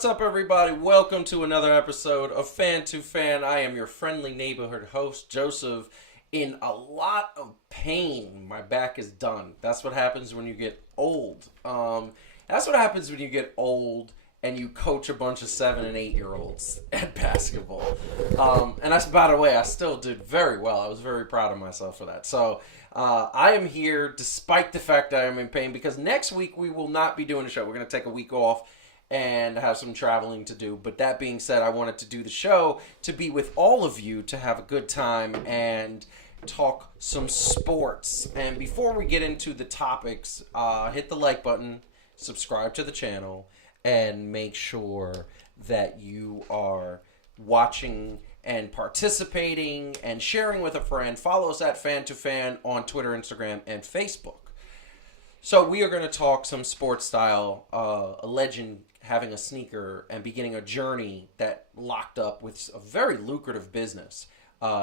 What's up, everybody? Welcome to another episode of Fan2Fan. I am your friendly neighborhood host, Joseph, in a lot of pain. My back is done. That's what happens when you get old. That's what happens when you get old and you coach a bunch of 7 and 8 year olds at basketball. And that's, by the way, I still did very well. I was very proud of myself for that. So I am here despite the fact that I am in pain because next week we will not be doing a show. We're going to take a week off and have some traveling to do. But that being said, I wanted to do the show to be with all of you, to have a good time and talk some sports. And before we get into the topics, hit the like button, subscribe to the channel, and make sure that you are watching and participating and sharing with a friend. Follow us at Fan2Fan on Twitter, Instagram, and Facebook. So we are going to talk some sports style. A legend having a sneaker and beginning a journey that locked up with a very lucrative business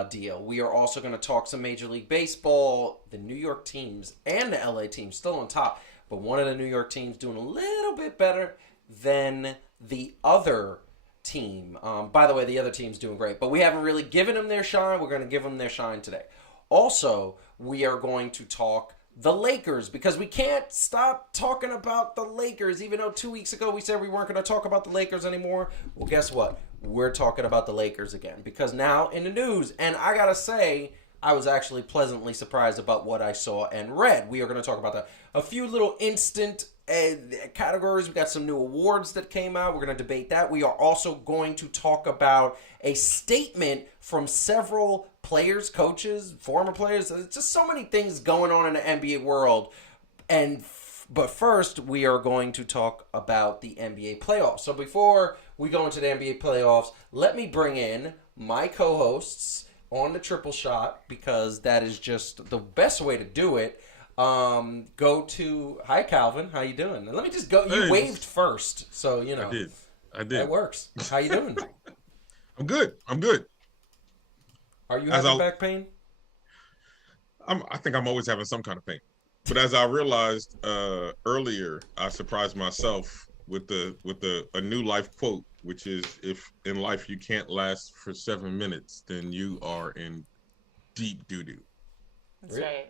deal. We are also going to talk some Major League Baseball, the New York teams, and the LA teams still on top. But one of the New York teams doing a little bit better than the other team. By the way, the other team's doing great. But we haven't really given them their shine. We're going to give them their shine today. Also, we are going to talk the Lakers, because we can't stop talking about the Lakers, even though 2 weeks ago we said we weren't going to talk about the Lakers anymore. Well, guess what? We're talking about the Lakers again, because now in the news, and I got to say, I was actually pleasantly surprised about what I saw and read. We are going to talk about that. A few little instant categories. We got some new awards that came out. We're going to debate that. We are also going to talk about a statement from several players, coaches, former players. There's just so many things going on in the NBA world. But first, we are going to talk about the NBA playoffs. So before we go into the NBA playoffs, let me bring in my co-hosts on the triple shot, because that is just the best way to do it. Go to, hi Calvin, how you doing? And let me just go, you waved first, so you know. I did. That works. How you doing? I'm good. Are you having back pain? I think I'm always having some kind of pain. But as I realized earlier, I surprised myself with a new life quote, which is, if in life you can't last for 7 minutes, then you are in deep doo-doo. That's right.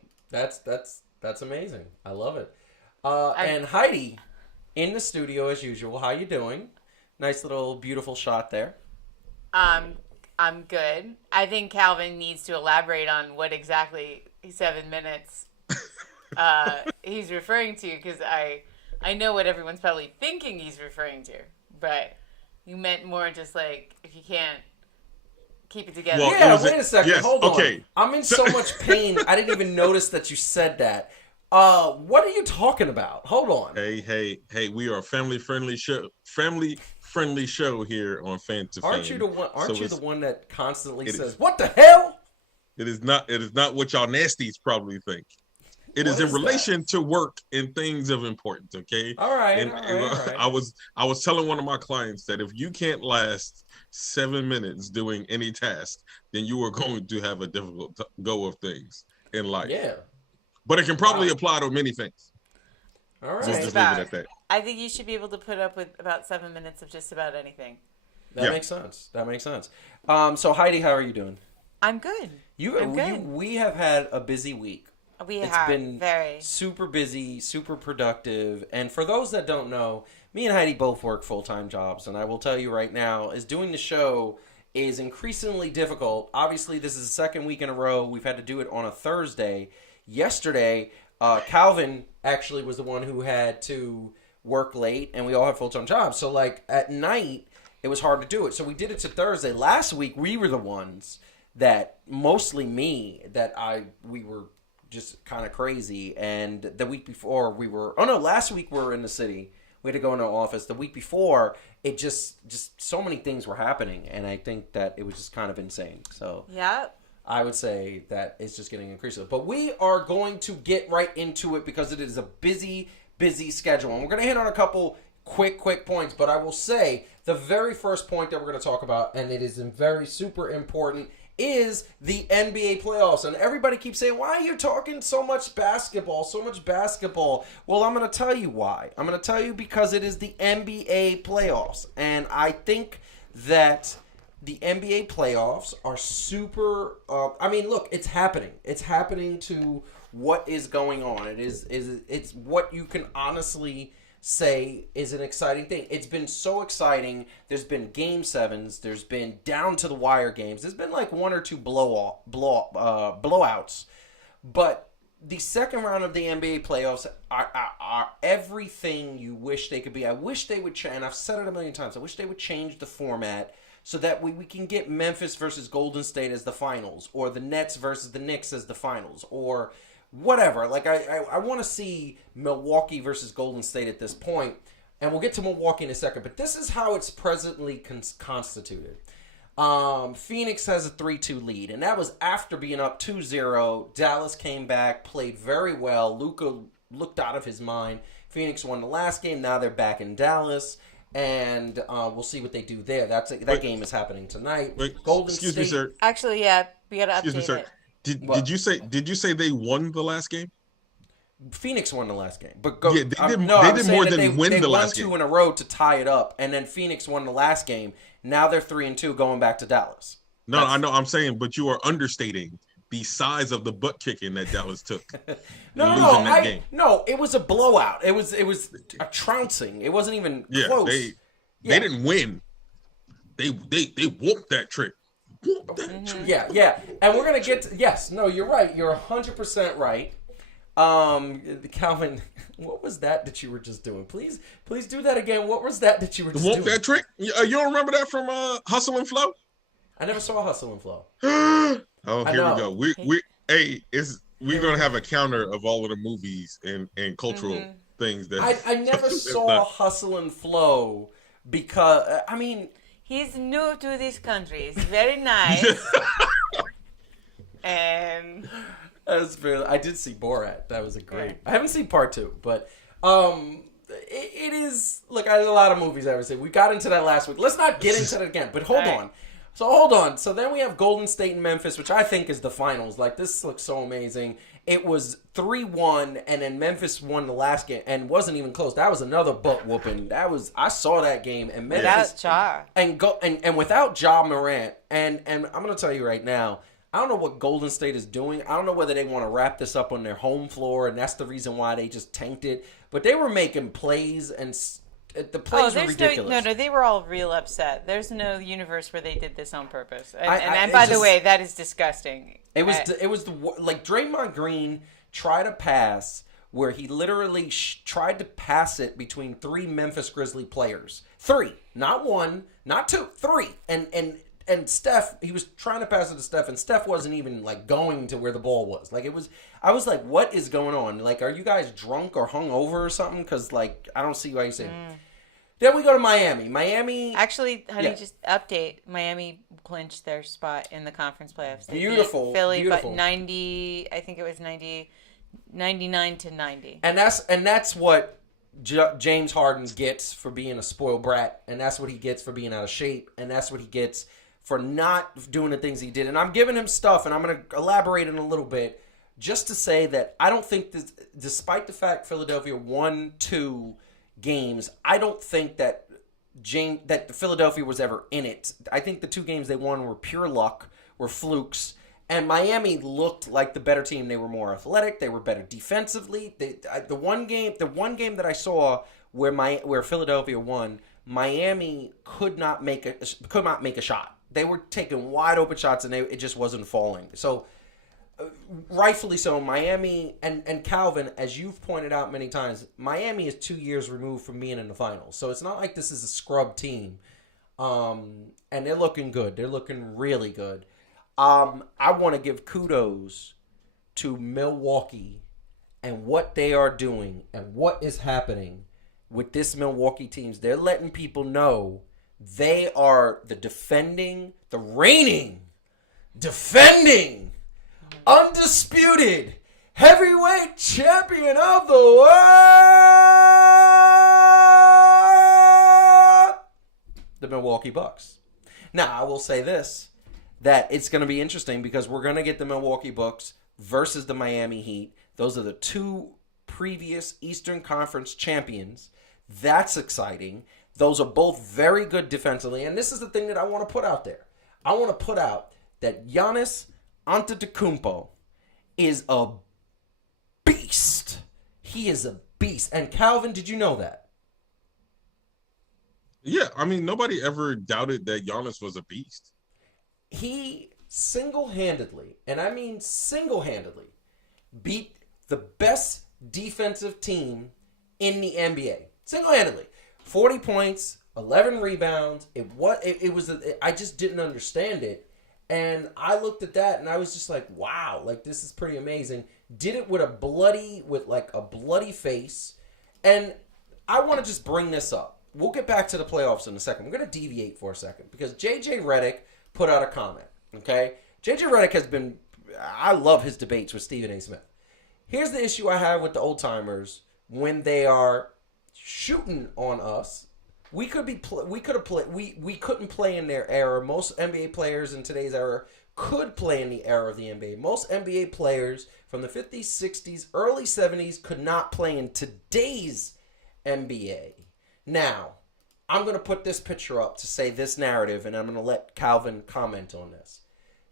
That's amazing. I love it. And Heidi in the studio as usual. How you doing? Nice little beautiful shot there. I'm good. I think Calvin needs to elaborate on what exactly 7 minutes he's referring to, because I know what everyone's probably thinking he's referring to, but you meant more just like, if you can't keep it together. Well, yeah, wait a second. Yes, hold on. I'm in so much pain, I didn't even notice that you said that. What are you talking about? Hold on. Hey, we are a family-friendly show here on Fan2Fan. Aren't you the one that constantly says, "What the hell?" It is not what y'all nasties probably think. It is in relation to work and things of importance, okay? All right. I was telling one of my clients that if you can't last 7 minutes doing any task, then you are going to have a difficult go of things in life. Yeah. But it can probably apply to many things. All right. Just leave it at that. I think you should be able to put up with about 7 minutes of just about anything. That makes sense. So Heidi, how are you doing? I'm good. We have had a busy week. It's been very super busy, super productive. And for those that don't know, me and Heidi both work full-time jobs. And I will tell you right now, is doing the show is increasingly difficult. Obviously, this is the second week in a row. We've had to do it on a Thursday. Yesterday, Calvin actually was the one who had to work late, and we all have full-time jobs. So, like, at night, it was hard to do it. So we did it to Thursday. Last week, we were the ones that, mostly me, we were just kind of crazy. And the week before last week we were in the city. We had to go into the office. The week before, it just so many things were happening, and I think that it was just kind of insane. So yeah, I would say that it's just getting increasing. But we are going to get right into it because it is a busy schedule, and we're going to hit on a couple quick points. But I will say the very first point that we're going to talk about, and it is very super important, is the NBA playoffs. And everybody keeps saying, why are you talking so much basketball, so much basketball? Well, I'm going to tell you why. I'm going to tell you because it is the NBA playoffs. And I think that the NBA playoffs are super, look, it's happening. It's happening to what is going on. It's what you can honestly say is an exciting thing. It's been so exciting. There's been game sevens. There's been down to the wire games. There's been like one or two blowouts. But the second round of the NBA playoffs are everything you wish they could be. I wish they would change, and I've said it a million times, I wish they would change the format so that we can get Memphis versus Golden State as the finals, or the Nets versus the Knicks as the finals, or whatever. Like, I want to see Milwaukee versus Golden State at this point, and we'll get to Milwaukee in a second, but this is how it's presently constituted. Phoenix has a 3-2 lead, and that was after being up 2-0. Dallas came back, played very well. Luka looked out of his mind. Phoenix won the last game. Now they're back in Dallas, and we'll see what they do there. That game is happening tonight. Golden Excuse State, me, sir. Actually, yeah, we gotta update me, sir. it. Did you say they won the last game? Phoenix won the last game, but they did more than win the last game. They won 2 in a row to tie it up, and then Phoenix won the last game. Now they're 3-2, going back to Dallas. No, I know. I'm saying, but you are understating the size of the butt kicking that Dallas took. No, it was a blowout. It was a trouncing. It wasn't even close. They didn't win. They whooped that trick. Yeah. And we're gonna get to, yes. No, you're right. You're 100% right. Calvin, what was that you were just doing? Please do that again. What was that you were just doing? That trick? You don't remember that from Hustle and Flow? I never saw Hustle and Flow. Here we go. We're gonna have a counter of all of the movies and cultural things that I never saw Hustle and Flow because he's new to this country. It's very nice. And I did see Borat. That was great. I haven't seen part 2, but it is. Look, I had a lot of movies I ever seen. We got into that last week. Let's not get into that again. But hold on. So then we have Golden State and Memphis, which I think is the finals. Like, this looks so amazing. It was 3-1, and then Memphis won the last game, and wasn't even close. That was another butt whooping. I saw that game, and Memphis and without Ja Morant, and I'm gonna tell you right now, I don't know what Golden State is doing. I don't know whether they want to wrap this up on their home floor, and that's the reason why they just tanked it. But they were making plays, and the plays were ridiculous. No, they were all real upset. There's no universe where they did this on purpose. And by the way, that is disgusting. It was Draymond Green tried a pass where he literally tried to pass it between 3 Memphis Grizzly players. 3, not 1, not 2, 3, and Steph, he was trying to pass it to Steph, and Steph wasn't even, like, going to where the ball was. Like, I was like, what is going on? Like, are you guys drunk or hungover or something? Because, like, I don't see why you're saying. Then we go to Miami. Actually, honey, just update. Miami clinched their spot in the conference playoffs. They beautiful. beat Philly, beautiful. But 90, I think it was 99-90. And that's what James Harden gets for being a spoiled brat, and that's what he gets for being out of shape, and that's what he gets for not doing the things he did. And I'm giving him stuff, and I'm going to elaborate in a little bit, just to say that I don't think that, despite the fact Philadelphia won 2 games, I don't think that Philadelphia was ever in it. I think the 2 games they won were pure luck, were flukes, and Miami looked like the better team. They were more athletic, they were better defensively. The one game that I saw where Philadelphia won, Miami could not make a shot. They were taking wide open shots, and it just wasn't falling. So, rightfully so, Miami and Calvin, as you've pointed out many times, Miami is 2 years removed from being in the finals. So it's not like this is a scrub team. And they're looking good. They're looking really good. I want to give kudos to Milwaukee and what they are doing and what is happening with this Milwaukee teams. They're letting people know they are the reigning, defending, undisputed heavyweight champion of the world, the Milwaukee Bucks. Now, I will say this. that it's going to be interesting because we're going to get the Milwaukee Bucks versus the Miami Heat. Those are the two previous Eastern Conference champions. That's exciting. Those are both very good defensively. And this is the thing that I want to put out there. I want to put out that Giannis Antetokounmpo is a beast. He is a beast. And Calvin, did you know that? Yeah, I mean, nobody ever doubted that Giannis was a beast. He single-handedly, and I mean single-handedly, beat the best defensive team in the NBA. Single-handedly. 40 points, 11 rebounds. I just didn't understand it. And I looked at that and I was just like, wow, like this is pretty amazing. Did it with a bloody face. And I want to just bring this up. We'll get back to the playoffs in a second. We're going to deviate for a second because JJ Redick put out a comment, okay? JJ Redick has been, I love his debates with Stephen A. Smith. Here's the issue I have with the old timers when they are shooting on us. We couldn't play in their era. Most NBA players in today's era could play in the era of the NBA. Most NBA players from the 50s, 60s, early 70s could not play in today's NBA. Now, I'm going to put this picture up to say this narrative, and I'm going to let Calvin comment on this.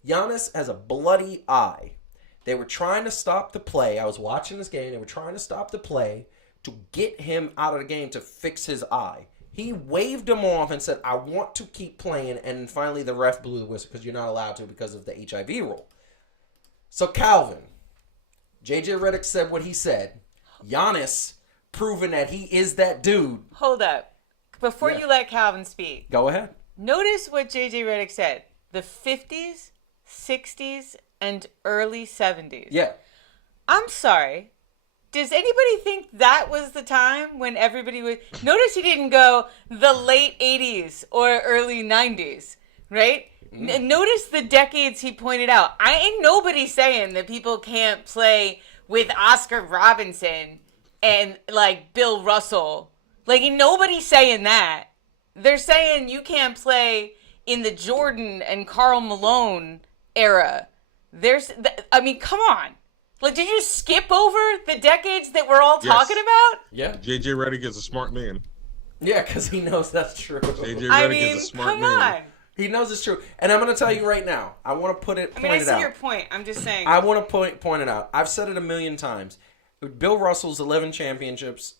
Giannis has a bloody eye. They were trying to stop the play. I was watching this game. They were trying to stop the play to get him out of the game to fix his eye. He waved him off and said, I want to keep playing. And finally, the ref blew the whistle because you're not allowed to because of the HIV rule. So, Calvin, JJ Redick said what he said. Giannis proving that he is that dude. Hold up. Before you let Calvin speak. Go ahead. Notice what JJ Redick said. The 50s, 60s, and early 70s. Yeah. I'm sorry. Does anybody think that was the time when everybody would... Notice he didn't go the late 80s or early 90s, right? Notice the decades he pointed out. Ain't nobody saying that people can't play with Oscar Robinson and, like, Bill Russell. Like, ain't nobody saying that. They're saying you can't play in the Jordan and Karl Malone era. I mean, come on. Like, did you skip over the decades that we're all talking about? Yeah. JJ Redick is a smart man. Yeah, because he knows that's true. JJ Redick is a smart man. Come on. He knows it's true. And I'm going to tell you right now. I want to point it out. I see your point. I'm just saying. I want to point it out. I've said it a million times. Bill Russell's 11 championships,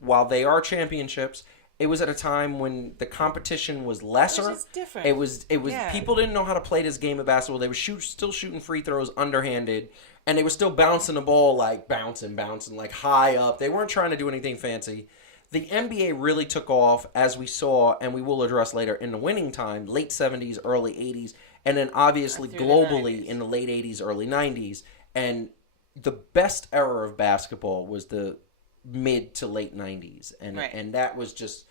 while they are championships, it was at a time when the competition was lesser. Which is different. It was people didn't know how to play this game of basketball. They were still shooting free throws underhanded, and they were still bouncing the ball like bouncing like high up. They weren't trying to do anything fancy. The NBA really took off, as we saw, and we will address later, in the winning time, late 70s, early 80s, and then obviously globally in the late 80s, early 90s. And the best era of basketball was the mid to late 90s. And that was just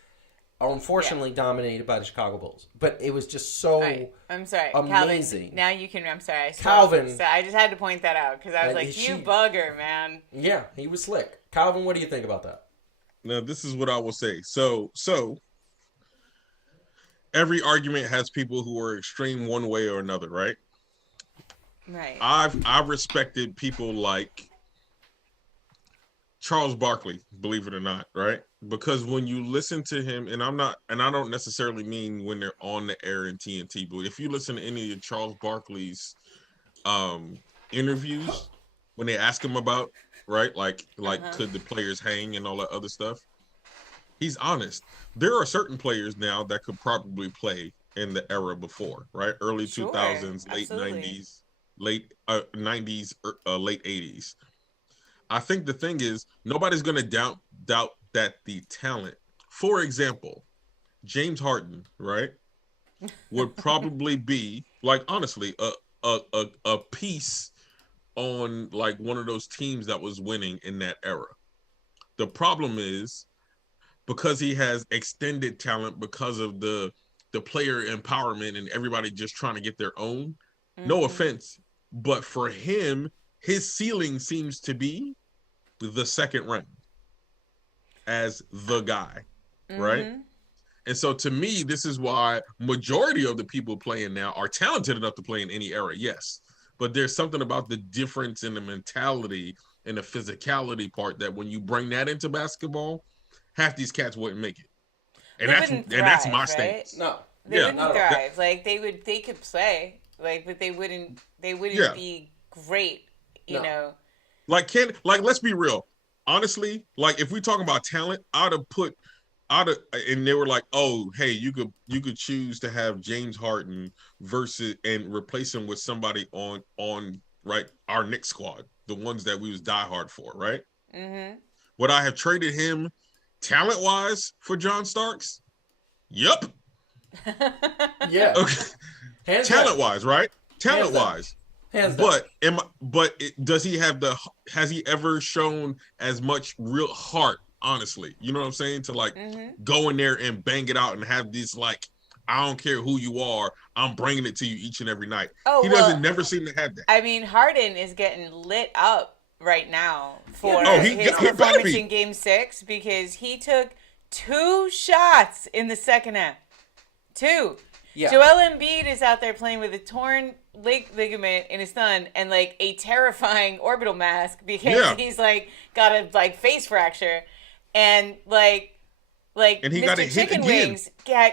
unfortunately dominated by the Chicago Bulls. But it was just so I'm sorry, amazing. Calvin, now you can, I'm sorry. Calvin. I just had to point that out because I was like, you bugger, man. Yeah, he was slick. Calvin, what do you think about that? Now, this is what I will say. So every argument has people who are extreme one way or another, right? Right. I respected people like Charles Barkley, believe it or not, right? Because when you listen to him, and I don't necessarily mean when they're on the air in TNT, but if you listen to any of Charles Barkley's interviews, when they ask him about, right, like could the players hang and all that other stuff, he's honest. There are certain players now that could probably play in the era before, right? Early 2000s, late absolutely. 90s, late 90s, late 80s. I think the thing is, nobody's going to doubt that the talent, for example, James Harden, right, would probably be, like, honestly, a piece on, like, one of those teams that was winning in that era. The problem is, because he has extended talent, because of the player empowerment and everybody just trying to get their own, no offense, but for him, his ceiling seems to be the second round as the guy, right? And so to me, this is why majority of the people playing now are talented enough to play in any era, yes. But there's something about the difference in the mentality and the physicality part that when you bring that into basketball, half these cats wouldn't make it. And that's my stance. No. They wouldn't thrive. Like they could play. Like, but they wouldn't be great, you know. Like let's be real. Honestly, like if we talk about talent, and they were like, oh, hey, you could choose to have James Harden versus and replace him with somebody on right our Knicks squad, the ones that we was diehard for, right? Mm-hmm. Would I have traded him talent-wise for John Starks? Yep. Yeah. Okay. Talent-wise, right? Talent-wise. Does he have has he ever shown as much real heart, honestly? You know what I'm saying? To like go in there and bang it out and have this like, I don't care who you are, I'm bringing it to you each and every night. He doesn't never seem to have that. I mean, Harden is getting lit up right now for his performance in Game 6 because he took 2 shots in the second half. 2. Yeah. Joel Embiid is out there playing with a torn ligament in his thumb and like a terrifying orbital mask because he's like got a like face fracture, and like and he Mr. got a Chicken Wings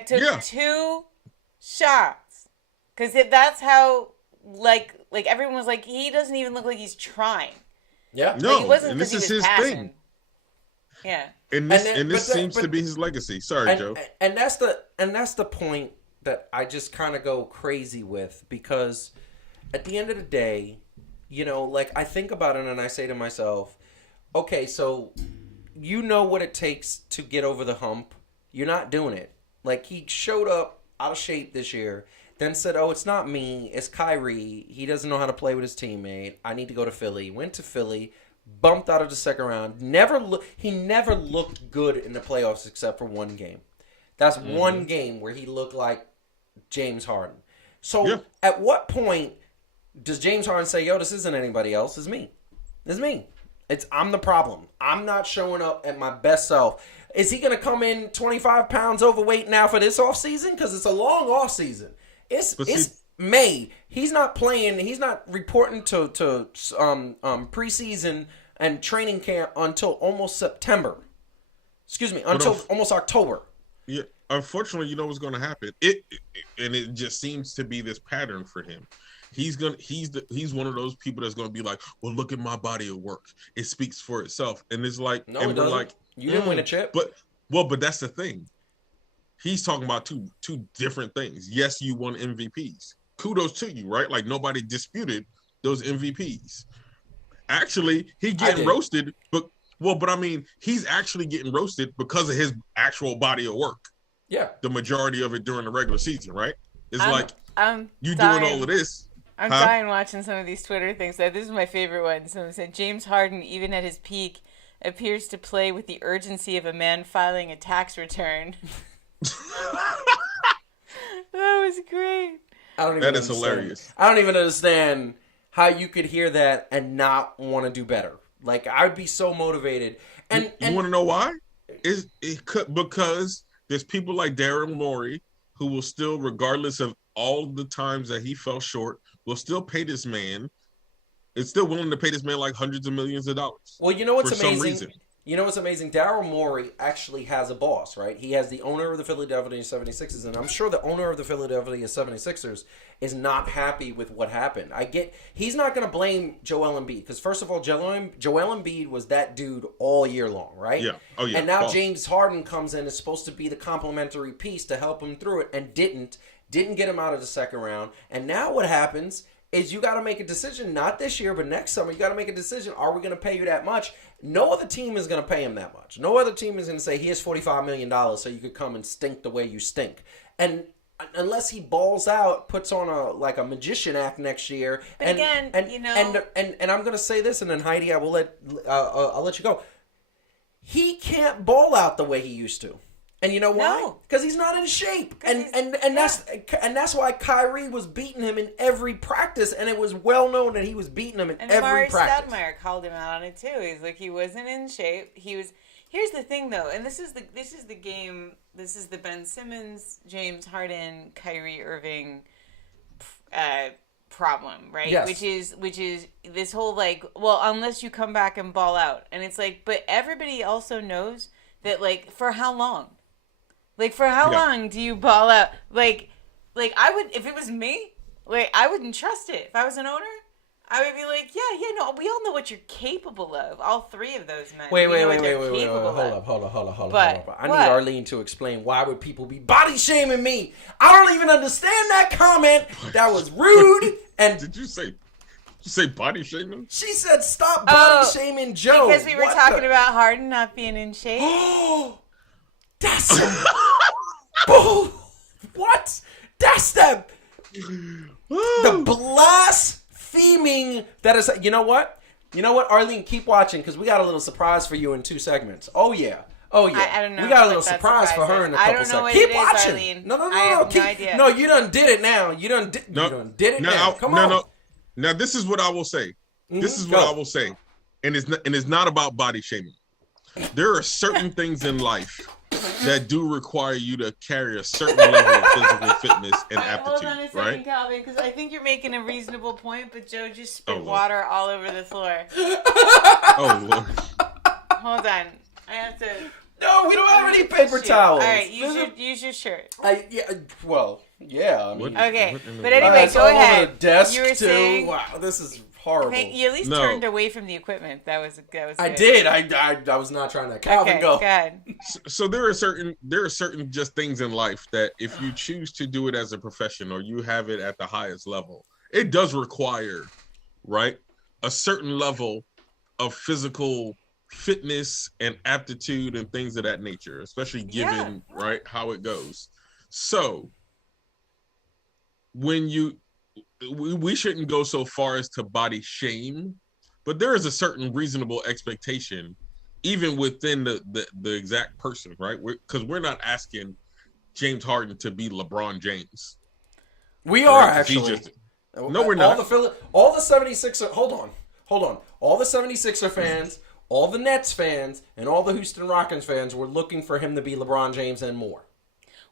took 2 shots because that's how like everyone was like, he doesn't even look like he's trying. Yeah, no, like, it wasn't, and this is his passing. Thing. Yeah, and this seems to be his legacy. Sorry, Joe. And that's the point that I just kind of go crazy with, because at the end of the day, you know, like I think about it and I say to myself, okay, so you know what it takes to get over the hump. You're not doing it. Like, he showed up out of shape this year, then said, oh, it's not me, it's Kyrie. He doesn't know how to play with his teammate. I need to go to Philly. Went to Philly, bumped out of the second round. He never looked good in the playoffs except for one game. That's one game where he looked like James Harden. So at what point does James Harden say, yo, this isn't anybody else, it's me. It's me. I'm the problem. I'm not showing up at my best self. Is he going to come in 25 pounds overweight now for this offseason? Because it's a long offseason. It's May. He's not playing. He's not reporting to preseason and training camp until almost September. Excuse me, until almost October. Yeah. Unfortunately, you know what's going to happen. And it just seems to be this pattern for him. He's one of those people that's going to be like, well, look at my body of work. It speaks for itself. And it's like, no, it doesn't. Like, you didn't win a chip. But that's the thing. He's talking about two different things. Yes, you won MVPs. Kudos to you, right? Like, nobody disputed those MVPs. Actually, he getting roasted, but I mean, he's actually getting roasted because of his actual body of work. Yeah. The majority of it during the regular season, right? It's doing all of this. I'm dying watching some of these Twitter things. This is my favorite one. Someone said, James Harden, even at his peak, appears to play with the urgency of a man filing a tax return. That was great. That is hilarious. I don't even understand how you could hear that and not want to do better. Like, I'd be so motivated. And you want to know why? Because there's people like Daryl Morey who will still, regardless of all the times that he fell short, will still pay this man. It's still willing to pay this man like hundreds of millions of dollars. Well, you know what's amazing? Some reason. You know what's amazing? Daryl Morey actually has a boss, right? He has the owner of the Philadelphia 76ers, and I'm sure the owner of the Philadelphia 76ers is not happy with what happened. He's not going to blame Joel Embiid, because first of all, Joel Embiid was that dude all year long, right? Yeah. Oh, yeah. And now James Harden comes in, is supposed to be the complementary piece to help him through it, and didn't get him out of the second round. And now what happens is you got to make a decision, not this year, but next summer. You got to make a decision. Are we going to pay you that much? No other team is going to pay him that much. No other team is going to say, here's $45 million so you could come and stink the way you stink. And unless he balls out, puts on a magician act next year. But and I'm going to say this, and then Heidi, I'll let you go. He can't ball out the way he used to. And you know why? Because he's not in shape. And that's why Kyrie was beating him in every practice, and it was well known that he was beating him in every practice. And Stoudemire called him out on it too. He's like, he wasn't in shape. He was Here's the thing, though, and this is the game. This is the Ben Simmons, James Harden, Kyrie Irving problem, right? Yes. Which is this whole like, well, unless you come back and ball out, and it's like, but everybody also knows that, like, for how long? Like, for how long do you ball out? Like I would, if it was me, like, I wouldn't trust it. If I was an owner, I would be like, no, we all know what you're capable of. All three of those men. Wait. Hold up. I need Arlene to explain why would people be body shaming me. I don't even understand that comment. That was rude. And Did you say body shaming? She said stop body shaming Joe. Because we were talking about Harden not being in shape. That's bull. What? That's the blaspheming that is. You know what, Arlene, keep watching because we got a little surprise for you in 2 segments. Oh yeah. I don't know. We got a little surprise for her in a couple seconds. Keep watching. Arlene. No. I have no idea. No, you done did it now. You done did it now. Come on. No. Now this is what I will say. This is what I will say, and it's not about body shaming. There are certain things in life that do require you to carry a certain level of physical fitness and aptitude, Hold on a second, right? Calvin, because I think you're making a reasonable point, but Joe just spit water all over the floor. Oh, Lord. Hold on. I have to... No, we don't have any paper towels. All right, use your shirt. Yeah. I mean, okay, but anyway, go ahead. Over the desk you were saying... Wow, this is horrible. You at least turned away from the equipment. That was good. I did. I was not trying to. Calvin, go. Go ahead. So there are certain just things in life that if you choose to do it as a profession or you have it at the highest level, it does require, right, a certain level of physical fitness and aptitude and things of that nature, especially given right how it goes. So when we shouldn't go so far as to body shame, but there is a certain reasonable expectation even within the exact person, right? Because we're not asking James Harden to be LeBron James. We are actually. No, we're not. All the 76er. Hold on. All the 76er fans, all the Nets fans, and all the Houston Rockets fans were looking for him to be LeBron James and more.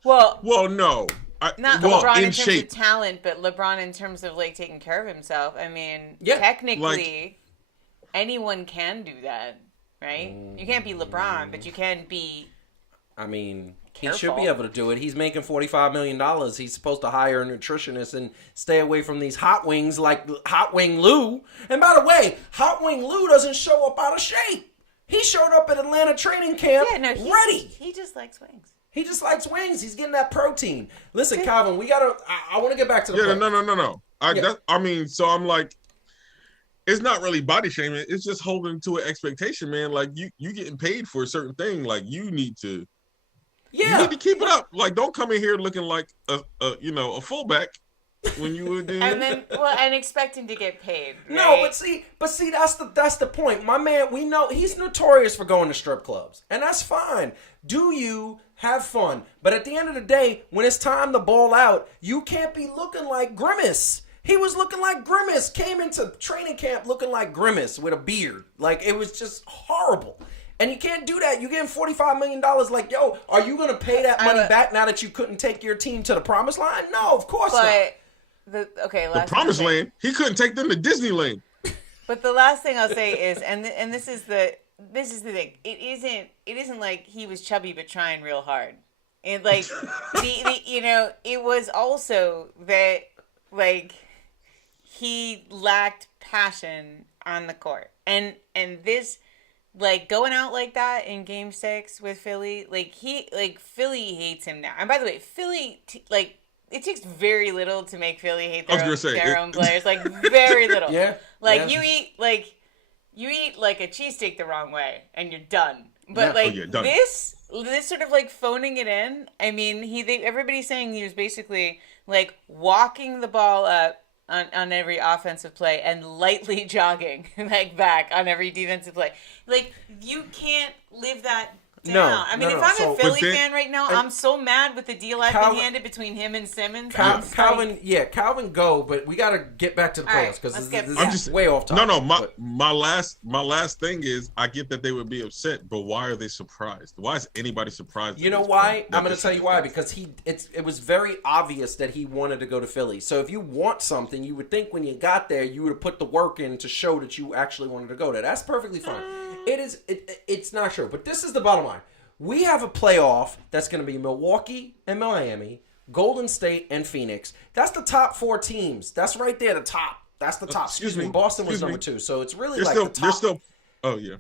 Well, no. Not LeBron in terms of talent, but LeBron in terms of like taking care of himself. I mean, technically, anyone can do that, right? You can't be LeBron, but you can be. I mean, careful. He should be able to do it. He's making $45 million. He's supposed to hire a nutritionist and stay away from these hot wings like Hot Wing Lou. And by the way, Hot Wing Lou doesn't show up out of shape. He showed up at Atlanta training camp ready. He just likes wings. He just likes wings. He's getting that protein. Listen, Calvin, we gotta. I want to get back to the. Yeah, no. I mean, so I'm like, it's not really body shaming. It's just holding to an expectation, man. Like you getting paid for a certain thing. Like you need to. Yeah. You need to keep it up. Like don't come in here looking like a fullback when you would do. and expecting to get paid. Right? No, but see, that's the point. My man, we know he's notorious for going to strip clubs, and that's fine. Do you? Have fun. But at the end of the day, when it's time to ball out, you can't be looking like Grimace. He was looking like Grimace. Came into training camp looking like Grimace with a beard. Like, it was just horrible. And you can't do that. You're getting $45 million. Like, yo, are you going to pay that money back now that you couldn't take your team to the promised land? No, of course not. The promised land? He couldn't take them to Disneyland. But the last thing I'll say is, and this is the thing. It isn't like he was chubby but trying real hard. And like it was also that like he lacked passion on the court. And this like going out like that in Game 6 with Philly, Philly hates him now. And by the way, Philly it takes very little to make Philly hate their own players. Like very little. You eat like a cheesesteak the wrong way and you're done. But this sort of like phoning it in. I mean, everybody's saying he was basically like walking the ball up on every offensive play and lightly jogging like back on every defensive play. Like you can't live that down. No, I mean, no, if no. I'm So- a Philly But then- fan right now, I'm so mad with the deal I've Calvin- been handed between him and Simmons. Calvin, Calvin, go. But we got to get back to the All right, playoffs because let's this get- is I'm just- way off topic. No, but- my last thing is I get that they would be upset, but why are they surprised? Why is anybody surprised? You know why? I'm going to tell you why. Because it was very obvious that he wanted to go to Philly. So if you want something, you would think when you got there, you would have put the work in to show that you actually wanted to go there. That's perfectly fine. It's not true. But this is the bottom line. We have a playoff that's going to be Milwaukee and Miami, Golden State and Phoenix. That's the top 4 teams. That's right there, the top. That's the top. Excuse me. Boston was number 2. So it's really the top. They're still. Oh yeah.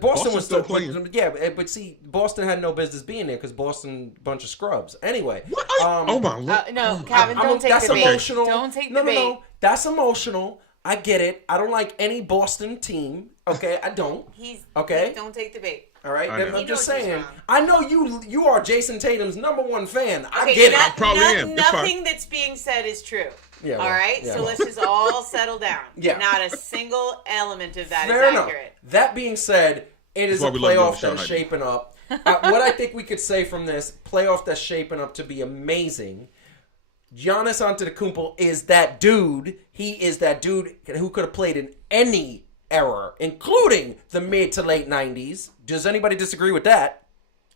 Boston was still playing. Yeah, but see, Boston had no business being there because Boston, bunch of scrubs. Anyway, oh my lord! No, Calvin, don't take that's the bait. emotional. Don't take the bait. No. That's emotional. I get it. I don't like any Boston team. Okay, I don't. Okay. Don't take the bait. All right, I know. I'm He just knows he's saying. wrong. I know you are Jason Tatum's #1 fan. I Okay, get it. I probably am. That's fine. Nothing that's being said is true. Yeah, all well, right, yeah, so well. let's just all settle down. Yeah. Not a single element of that Fair is enough. accurate. That being said, it is That's a why we love you on the playoff show, that's Heidi. shaping up. What I think we could say from this playoff that's shaping up to be amazing. Giannis Antetokounmpo is that dude. He is that dude who could have played in any era, including the mid to late 90s. Does anybody disagree with that?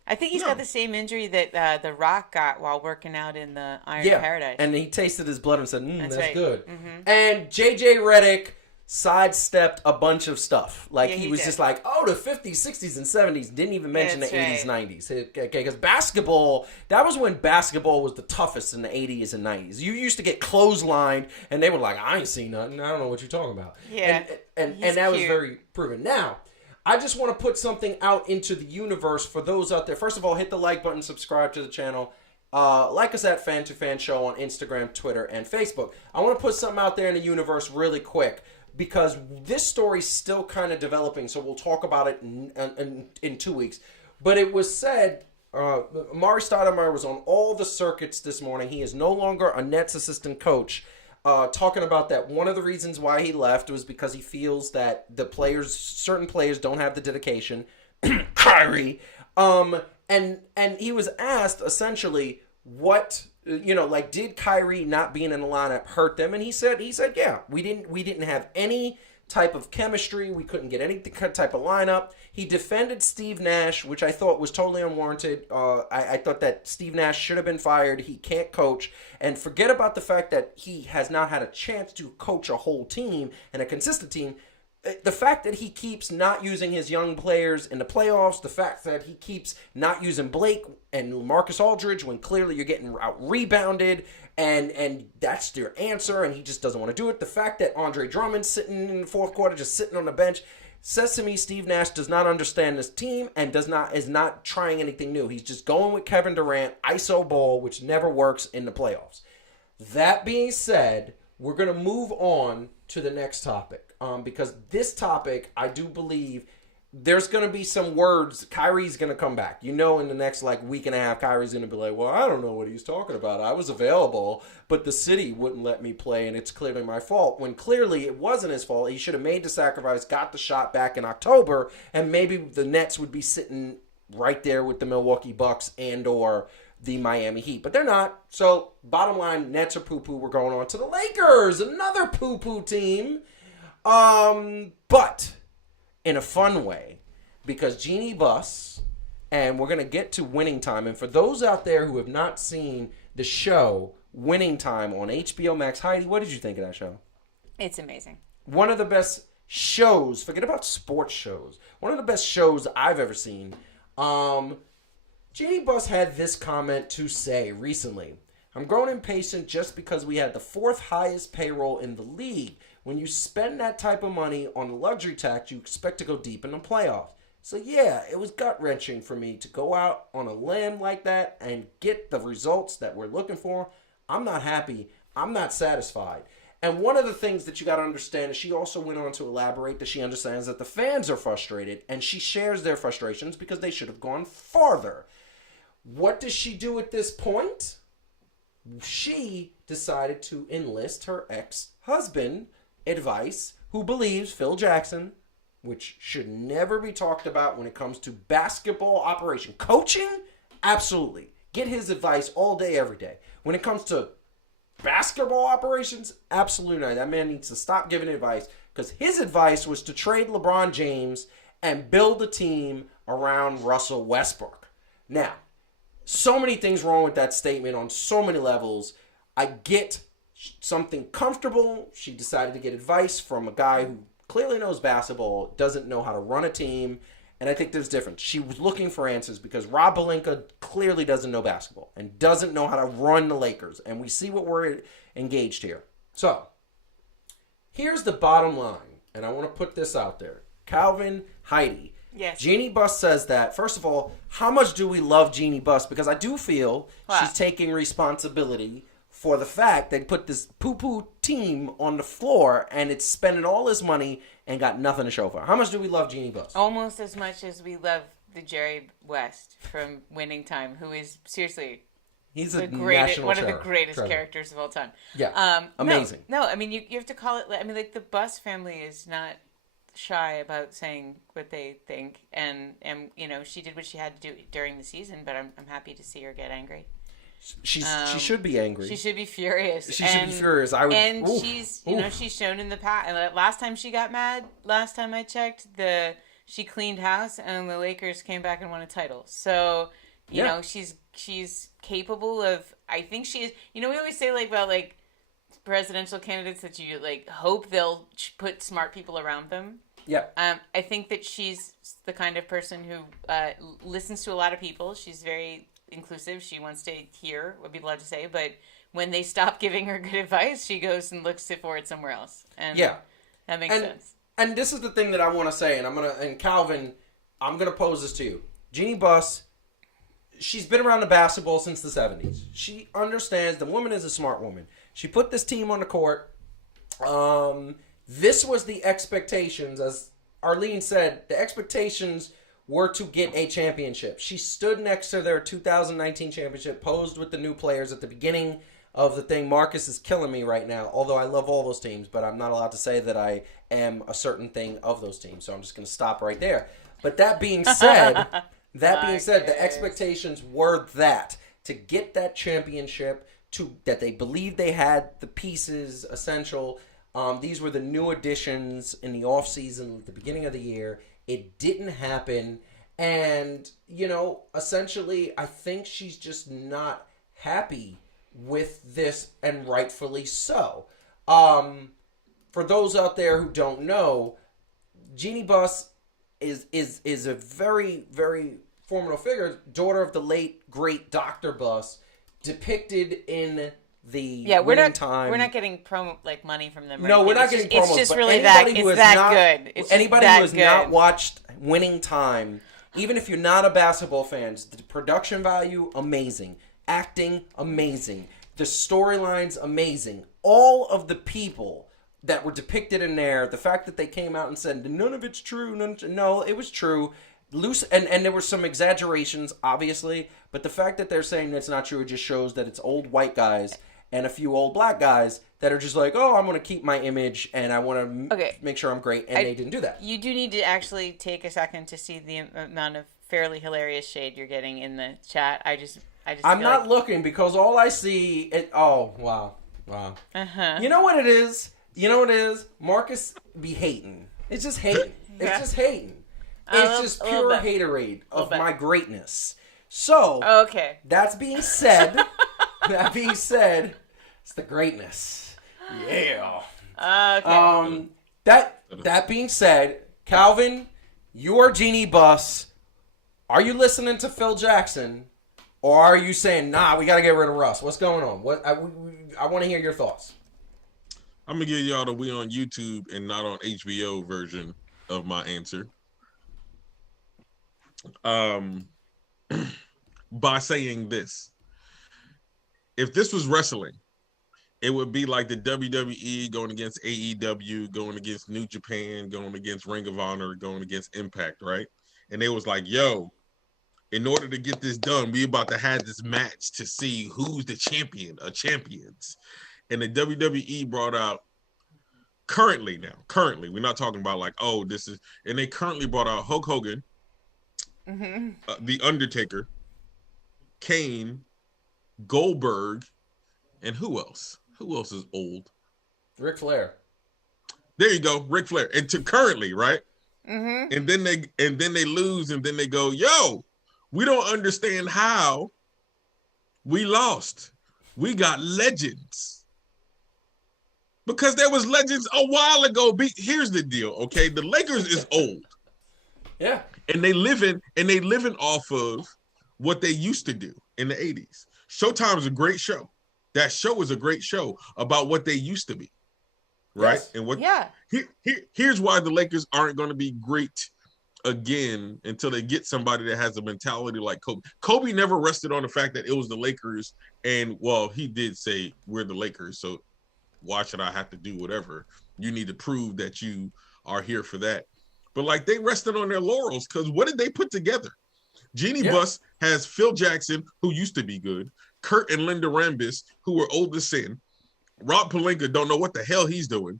I think he's got the same injury that The Rock got while working out in the Iron Paradise. And he tasted his blood and said, that's right. good. Mm-hmm. And JJ Redick sidestepped a bunch of stuff. Like, Yeah, he he was did. just like, oh, the 50s, 60s, and 70s. Didn't even mention That's the 80s, right. 90s. Okay, because basketball, that was when basketball was the toughest in the 80s and 90s. You used to get clotheslined, and they were like, I ain't seen nothing. I don't know what you're talking about. Yeah. And He's that was cute. very proven. Now, I just want to put something out into the universe for those out there. First of all, hit the like button, subscribe to the channel. Like us at Fan2Fan Show on Instagram, Twitter, and Facebook. I want to put something out there in the universe really quick because this story's still kind of developing, so we'll talk about it in 2 weeks. But it was said, Mari Stoudemire was on all the circuits this morning. He is no longer a Nets assistant coach. Talking about that one of the reasons why he left was because he feels that certain players don't have the dedication. Kyrie. And he was asked essentially what, did Kyrie not being in the lineup hurt them? And he said, yeah, we didn't have any type of chemistry. We couldn't get any type of lineup. He defended Steve Nash, which I thought was totally unwarranted. I thought that Steve Nash should have been fired. He can't coach. And forget about the fact that he has not had a chance to coach a whole team and a consistent team. The fact that he keeps not using his young players in the playoffs, the fact that he keeps not using Blake and Marcus Aldridge when clearly you're getting out-rebounded, and that's their answer, and he just doesn't want to do it. The fact that Andre Drummond's sitting in the fourth quarter, just sitting on the bench, says to me Steve Nash does not understand this team and is not trying anything new. He's just going with Kevin Durant, iso ball, which never works in the playoffs. That being said, we're going to move on to the next topic. Because this topic, I do believe there's going to be some words. Kyrie's going to come back. In the next week and a half, Kyrie's going to be like, well, I don't know what he's talking about. I was available, but the city wouldn't let me play, and it's clearly my fault. When clearly it wasn't his fault. He should have made the sacrifice, got the shot back in October, and maybe the Nets would be sitting right there with the Milwaukee Bucks and or the Miami Heat. But they're not. So, bottom line, Nets are poo-poo. We're going on to the Lakers, another poo-poo team. But in a fun way, because Jeanie busts, and we're going to get to Winning Time. And for those out there who have not seen the show Winning Time on HBO Max, Heidi, what did you think of that show? It's amazing. One of the best shows, forget about sports shows, one of the best shows I've ever seen. Jeanie Buss had this comment to say recently. I'm growing impatient just because we had the 4th highest payroll in the league. When you spend that type of money on the luxury tax, you expect to go deep in the playoffs. So yeah, it was gut-wrenching for me to go out on a limb like that and get the results that we're looking for. I'm not happy. I'm not satisfied. And one of the things that you got to understand is she also went on to elaborate that she understands that the fans are frustrated, and she shares their frustrations because they should have gone farther. What does she do at this point? She decided to enlist her ex-husband advice, who believes Phil Jackson which should never be talked about when it comes to basketball operation. Coaching, absolutely. Get his advice all day, every day. When it comes to basketball operations, absolutely not. That man needs to stop giving advice, because his advice was to trade LeBron James and build a team around Russell Westbrook. Now, so many things wrong with that statement on so many levels. I get something comfortable. She decided to get advice from a guy who clearly knows basketball, doesn't know how to run a team, and I think there's difference. She was looking for answers because Rob Pelinka clearly doesn't know basketball and doesn't know how to run the Lakers, and we see what we're engaged here. So, here's the bottom line, and I want to put this out there. Calvin, Heidi, yes. Jeanie Buss says that. First of all, how much do we love Jeanie Buss? Because I do feel she's taking responsibility for the fact they put this poo-poo team on the floor and it's spending all this money and got nothing to show for. How much do we love Jeanie Buss? Almost as much as we love the Jerry West from Winning Time, who is seriously He's one a of national the greatest treasure. characters of all time. Yeah, amazing. No, I mean, you have to call it, I mean, like, the Buss family is not shy about saying what they think, and you know, she did what she had to do during the season, but I'm happy to see her get angry. She should be angry. She should be furious. Should be furious. She's she's shown in the past. Last time she got mad, last time I checked, she cleaned house and the Lakers came back and won a title. So you know, she's capable of. I think she is. You know, we always say like about like presidential candidates that you like hope they'll put smart people around them. Yeah. I think that she's the kind of person who listens to a lot of people. She's very inclusive. She wants to hear what people have to say, but when they stop giving her good advice, she goes and looks for it somewhere else. And that makes sense. And this is the thing that I want to say, and Calvin, I'm gonna pose this to you. Jeanie Buss, she's been around the basketball since the 70s. She understands the woman is a smart woman. She put this team on the court. This was the expectations, as Arlene said, the expectations were to get a championship. She stood next to their 2019 championship, posed with the new players at the beginning of the thing. Marcus is killing me right now, although I love all those teams, but I'm not allowed to say that I am a certain thing of those teams, so I'm just going to stop right there. But that being said, the expectations were that to get that championship, that they believed they had the pieces essential. These were the new additions in the offseason at the beginning of the year. It didn't happen. And, you know, essentially, I think she's just not happy with this, and rightfully so. For those out there who don't know, Jeanie Buss is a very, very formidable figure, daughter of the late, great Dr. Buss, depicted in the Winning Time. We're not getting promo like money from them. No, we're not getting promos. It's just really that good. Anybody who has not watched Winning Time, even if you're not a basketball fan, the production value, amazing. Acting, amazing. The storylines, amazing. All of the people that were depicted in there, the fact that they came out and said, none of it's true. No, it was true. Loose, and there were some exaggerations, obviously, but the fact that they're saying that's not true, it just shows that it's old white guys and a few old black guys that are just like, oh, I'm going to keep my image and I want to make sure I'm great, and they didn't do that. You do need to actually take a second to see the amount of fairly hilarious shade you're getting in the chat. I'm not looking, because all I see wow. Uh-huh. You know what it is? Marcus be hating. It's just hating. It's just hating. It's just pure haterade of my greatness. So, okay. That being said, it's the greatness. Yeah. Okay. That being said, Calvin, you are Jeanie Buss. Are you listening to Phil Jackson, or are you saying, nah, we got to get rid of Russ? What's going on? I want to hear your thoughts. I'm gonna give y'all the we on YouTube and not on HBO version of my answer. By saying this, if this was wrestling, it would be like the WWE going against AEW, going against New Japan, going against Ring of Honor, going against Impact, right? And they was like, yo, in order to get this done, we about to have this match to see who's the champion of champions. And the WWE brought out Currently, we're not talking about like, oh, this is, and they currently brought out Hulk Hogan, The Undertaker, Kane, Goldberg, and who else? Who else is old? Ric Flair. There you go, Ric Flair. And to currently, right? Mm-hmm. And then they lose, and then they go, yo, we don't understand how we lost. We got legends. Because there was legends a while ago. Here's the deal, okay? The Lakers is old. Yeah. And they living off of what they used to do in the 80s. Showtime is a great show. That show is a great show about what they used to be. Right? Yes. And what Yeah. Here's why the Lakers aren't going to be great again until they get somebody that has a mentality like Kobe. Kobe never rested on the fact that it was the Lakers, and well, he did say we're the Lakers, so why should I have to do whatever? You need to prove that you are here for that. But like they rested on their laurels because what did they put together? Jeanie Buss has Phil Jackson, who used to be good, Kurt and Linda Rambis, who were old as sin. Rob Pelinka don't know what the hell he's doing.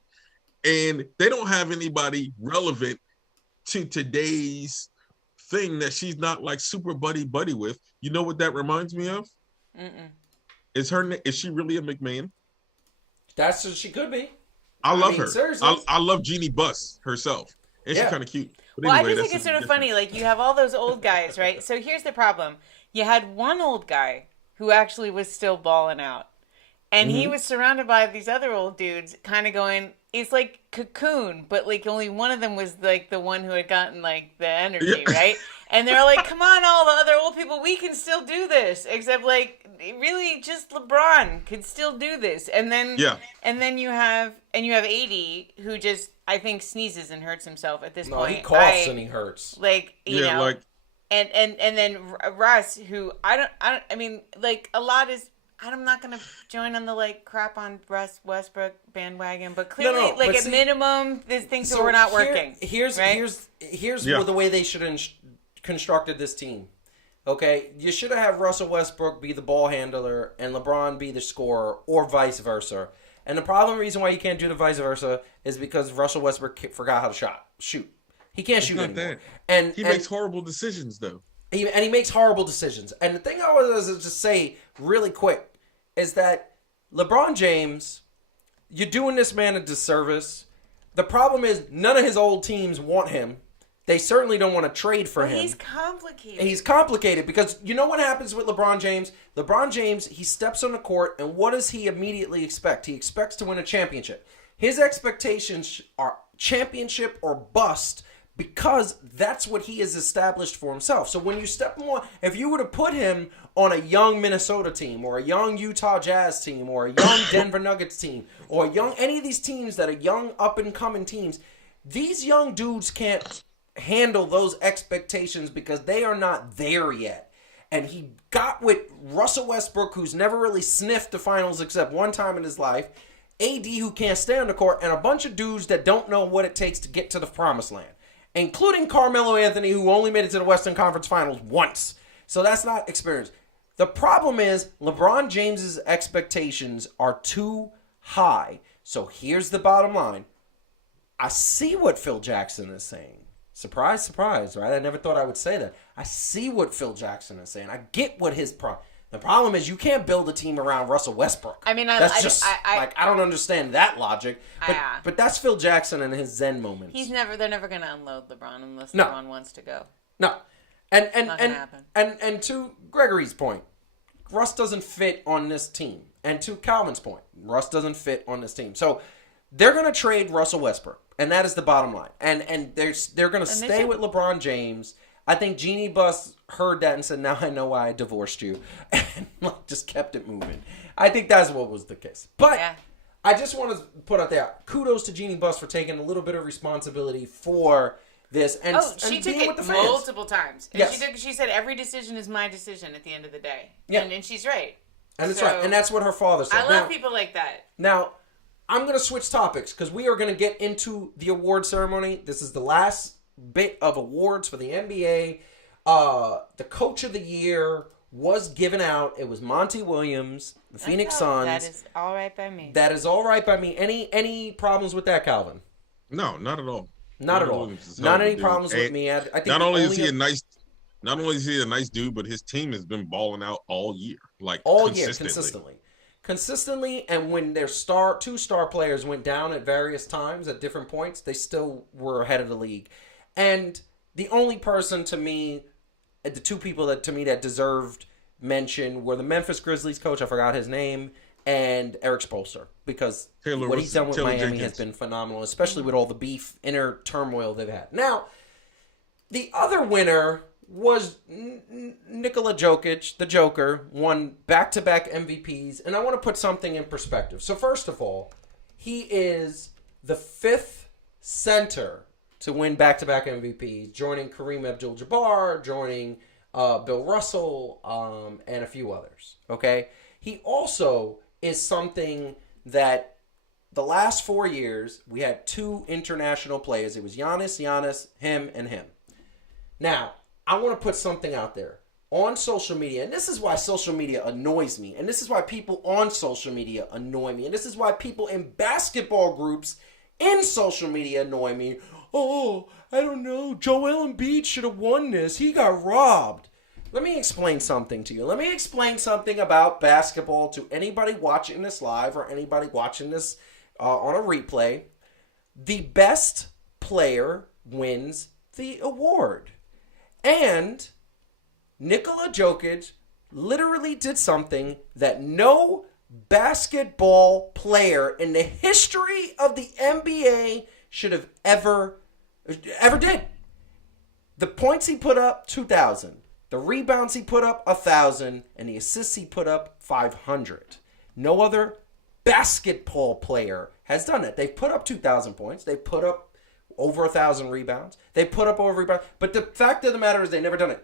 And they don't have anybody relevant to today's thing that she's not like super buddy with. You know what that reminds me of? Is she really a McMahon? That's what she could be. I love her. Seriously. I love Jeanie Buss herself. And she's kind of cute. But Well, anyway, I just think it's sort of funny. Like, you have all those old guys, right? So here's the problem. You had one old guy who actually was still balling out. And he was surrounded by these other old dudes kind of going, it's like Cocoon, but like only one of them was like the one who had gotten like the energy, right? And they're like, come on, all the other old people, we can still do this. Except like really just LeBron could still do this. And then you have AD who just I think sneezes and hurts himself at this point. No, he coughs and he hurts. Like you know like and then Russ, who I mean like a lot is I'm not gonna join on the like crap on Russ Westbrook bandwagon, but clearly, like at minimum, these things were not working. Here's the way they should have constructed this team. Okay, you should have Russell Westbrook be the ball handler and LeBron be the scorer, or vice versa. And the reason why you can't do the vice versa is because Russell Westbrook forgot how to shoot. He can't shoot anymore. And he makes horrible decisions though. He makes horrible decisions. And the thing I was to just say really quick is that LeBron James, you're doing this man a disservice. The problem is none of his old teams want him. They certainly don't want to trade for him. He's complicated. He's complicated because you know what happens with LeBron James? LeBron James, he steps on the court, and what does he immediately expect? He expects to win a championship. His expectations are championship or bust because that's what he has established for himself. So when you step on, if you were to put him on a young Minnesota team or a young Utah Jazz team or a young Denver Nuggets team or any of these teams that are young up-and-coming teams, these young dudes can't handle those expectations because they are not there yet. And he got with Russell Westbrook, who's never really sniffed the finals except one time in his life, AD, who can't stay on the court, and a bunch of dudes that don't know what it takes to get to the promised land, including Carmelo Anthony, who only made it to the Western Conference Finals once. So that's not experience. The problem is LeBron James's expectations are too high. So here's the bottom line. I see what Phil Jackson is saying. Surprise, surprise, right? I never thought I would say that. I see what Phil Jackson is saying. I get what his the problem is you can't build a team around Russell Westbrook. I mean, I don't understand that logic. But that's Phil Jackson and his Zen moments. They're never going to unload LeBron unless LeBron wants to go. No. And to Gregory's point, Russ doesn't fit on this team. And to Calvin's point, Russ doesn't fit on this team. So they're going to trade Russell Westbrook. And that is the bottom line. And they're going to stay with LeBron James. I think Jeanie Buss heard that and said, now I know why I divorced you. And just kept it moving. I think that's what was the case. But I just want to put out there, kudos to Jeanie Buss for taking a little bit of responsibility for this. And, she took it with the multiple times. And yes. She said, every decision is my decision at the end of the day. Yeah. And she's right. And that's right. And that's what her father said. I love people like that. Now, I'm going to switch topics because we are going to get into the award ceremony. This is the last bit of awards for the NBA. The Coach of the Year, was given out. It was Monty Williams, the Phoenix Suns. That is all right by me. That is all right by me. Any problems with that, Calvin? No, not at all. Not at all. Not any problems with me. I think not only is he a nice dude, but his team has been balling out all year, consistently. And when their two star players went down at various times at different points, they still were ahead of the league. And the only person to me, the two people that deserved mention were the Memphis Grizzlies coach, I forgot his name, and Eric Spoelstra, because what he's done with Miami has been phenomenal, especially with all the beef, inner turmoil they've had. Now, the other winner was Nikola Jokic, the Joker, won back-to-back MVPs, and I want to put something in perspective. So first of all, he is the 5th center to win back-to-back MVPs, joining Kareem Abdul-Jabbar, joining Bill Russell, and a few others. Okay? He also is something that the last 4 years, we had 2 international players. It was Giannis, him, and him. Now, I want to put something out there on social media, and this is why social media annoys me, and this is why people on social media annoy me, and this is why people in basketball groups in social media annoy me. Oh, I don't know. Joel Embiid should have won this. He got robbed. Let me explain something to you. Let me explain something about basketball to anybody watching this live or anybody watching this on a replay. The best player wins the award. And Nikola Jokic literally did something that no basketball player in the history of the NBA should have ever did. The points he put up, 2,000. The rebounds he put up, 1,000. And the assists he put up, 500. No other basketball player has done that. They've put up 2,000 points. They've put up over 1,000 rebounds. They put up over rebounds. But the fact of the matter is they never done it.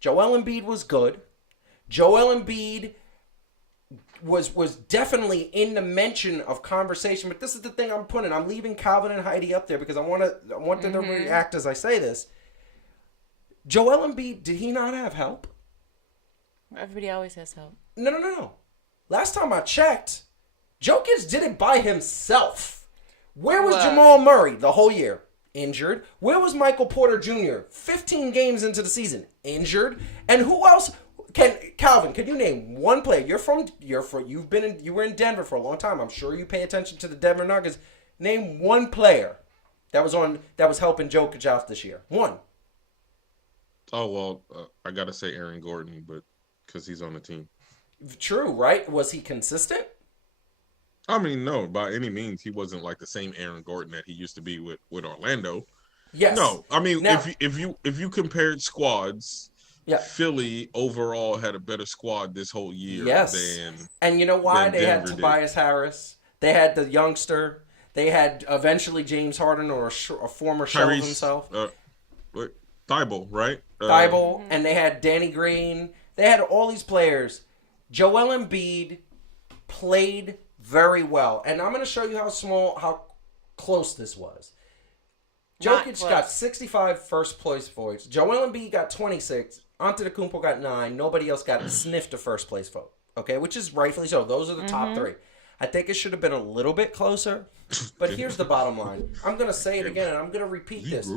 Joel Embiid was good. Joel Embiid was definitely in the mention of conversation. But this is the thing I'm putting. I'm leaving Calvin and Heidi up there because I want them to react as I say this. Joel Embiid, did he not have help? Everybody always has help. No. Last time I checked, Jokic did it by himself. Where was Jamal Murray the whole year? Injured. Where was Michael Porter Jr.? 15 games into the season, injured. And who else? Calvin, can you name one player? You were in Denver for a long time. I'm sure you pay attention to the Denver Nuggets. Name one player that was helping Jokic out this year. One. Oh well, I gotta say Aaron Gordon, but because he's on the team. True, right? Was he consistent? I mean, no, by any means, he wasn't like the same Aaron Gordon that he used to be with Orlando. Yes. No, I mean, now, if you compared squads, yeah, Philly overall had a better squad this whole year. Yes. And you know why? They had Tobias Harris. They had the youngster. They had eventually James Harden or a former shell of himself. Thibault, right? Thibault, and they had Danny Green. They had all these players. Joel Embiid played very well. And I'm going to show you how close this was. Jokic got 65 first place votes. Joel Embiid got 26. Antetokounmpo got 9. Nobody else got sniffed a first place vote. Okay, which is rightfully so. Those are the top 3. I think it should have been a little bit closer. But here's the bottom line. I'm going to say it again, and I'm going to repeat this.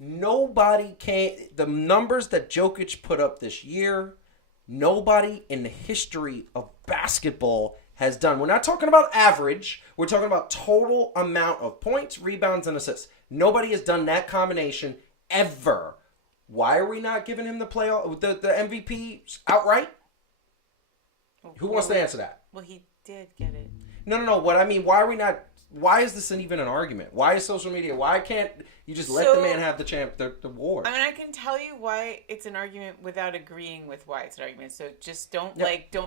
Nobody can... The numbers that Jokic put up this year, nobody in the history of basketball has done. We're not talking about average. We're talking about total amount of points, rebounds, and assists. Nobody has done that combination ever. Why are we not giving him the MVP outright? Who wants to answer that? Well, he did get it. No. What I mean, why are we not... Why is this even an argument? Why is social media... Why can't you just let the man have the award? I mean, I can tell you why it's an argument without agreeing with why it's an argument. So just don't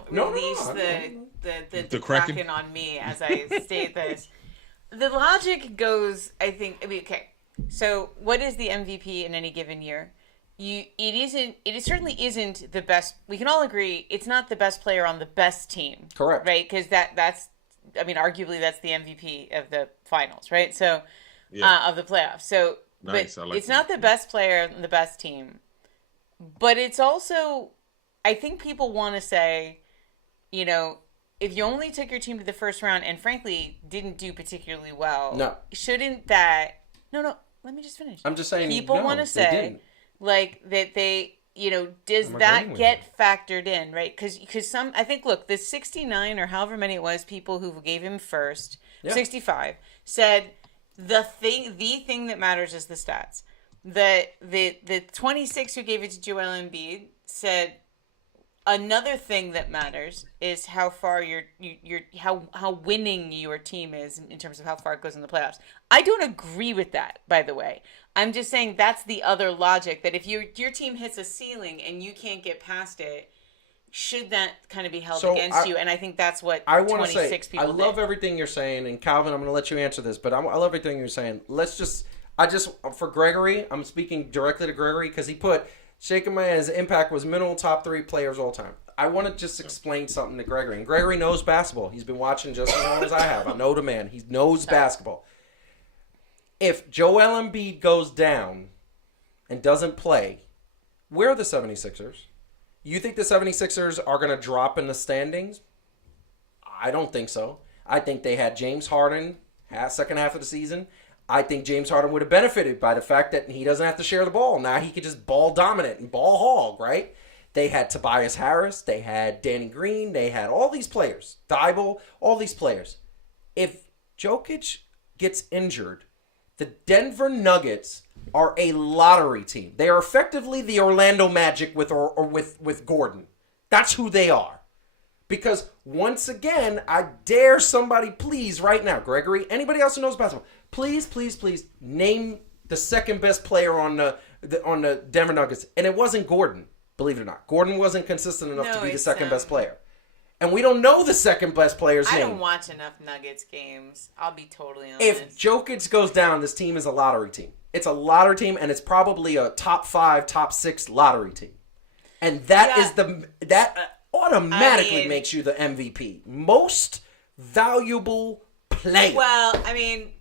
release the Kraken on me as I state this. The logic goes, okay. So what is the MVP in any given year? It certainly isn't the best. We can all agree it's not the best player on the best team. Correct. Right? Because that's arguably that's the MVP of the finals, right? So, of the playoffs. So, nice. But it's not the best player on the best team, but it's also I think people want to say, if you only took your team to the first round and frankly didn't do particularly well, No. shouldn't that? No. Let me just finish. I'm just saying. People no, want to say like that they. Does that get factored in, right? Because I think, look, the 69 or however many it was people who gave him first, 65, said the thing that matters is the stats. The 26 who gave it to Joel Embiid said another thing that matters is how far how winning your team is in terms of how far it goes in the playoffs. I don't agree with that, by the way. I'm just saying that's the other logic, that if your team hits a ceiling and you can't get past it, should that kind of be held against you? And I think that's what I 26 people did. I love everything you're saying, and Calvin, I'm going to let you answer this, but I love everything you're saying. For Gregory, I'm speaking directly to Gregory because he put Shaking My Head, his impact was minimal, top 3 players all time. I want to just explain something to Gregory. And Gregory knows basketball. He's been watching just as long as I have. I know the man. He knows basketball. If Joel Embiid goes down and doesn't play, where are the 76ers? You think the 76ers are going to drop in the standings? I don't think so. I think they had James Harden second half of the season. I think James Harden would have benefited by the fact that he doesn't have to share the ball. Now he could just ball dominant and ball hog, right? They had Tobias Harris. They had Danny Green. They had all these players. Thibault, all these players. If Jokic gets injured, the Denver Nuggets are a lottery team. They are effectively the Orlando Magic with Gordon. That's who they are. Because once again, I dare somebody please right now, Gregory, anybody else who knows basketball, please name the second best player on the Denver Nuggets. And it wasn't Gordon, believe it or not. Gordon wasn't consistent enough to be the second best player. And we don't know the second best player's name. I don't watch enough Nuggets games. I'll be totally honest. If Jokic goes down, this team is a lottery team. It's a lottery team, and it's probably a top 5, top 6 lottery team. And that is that automatically makes you the MVP. Most valuable player. Well,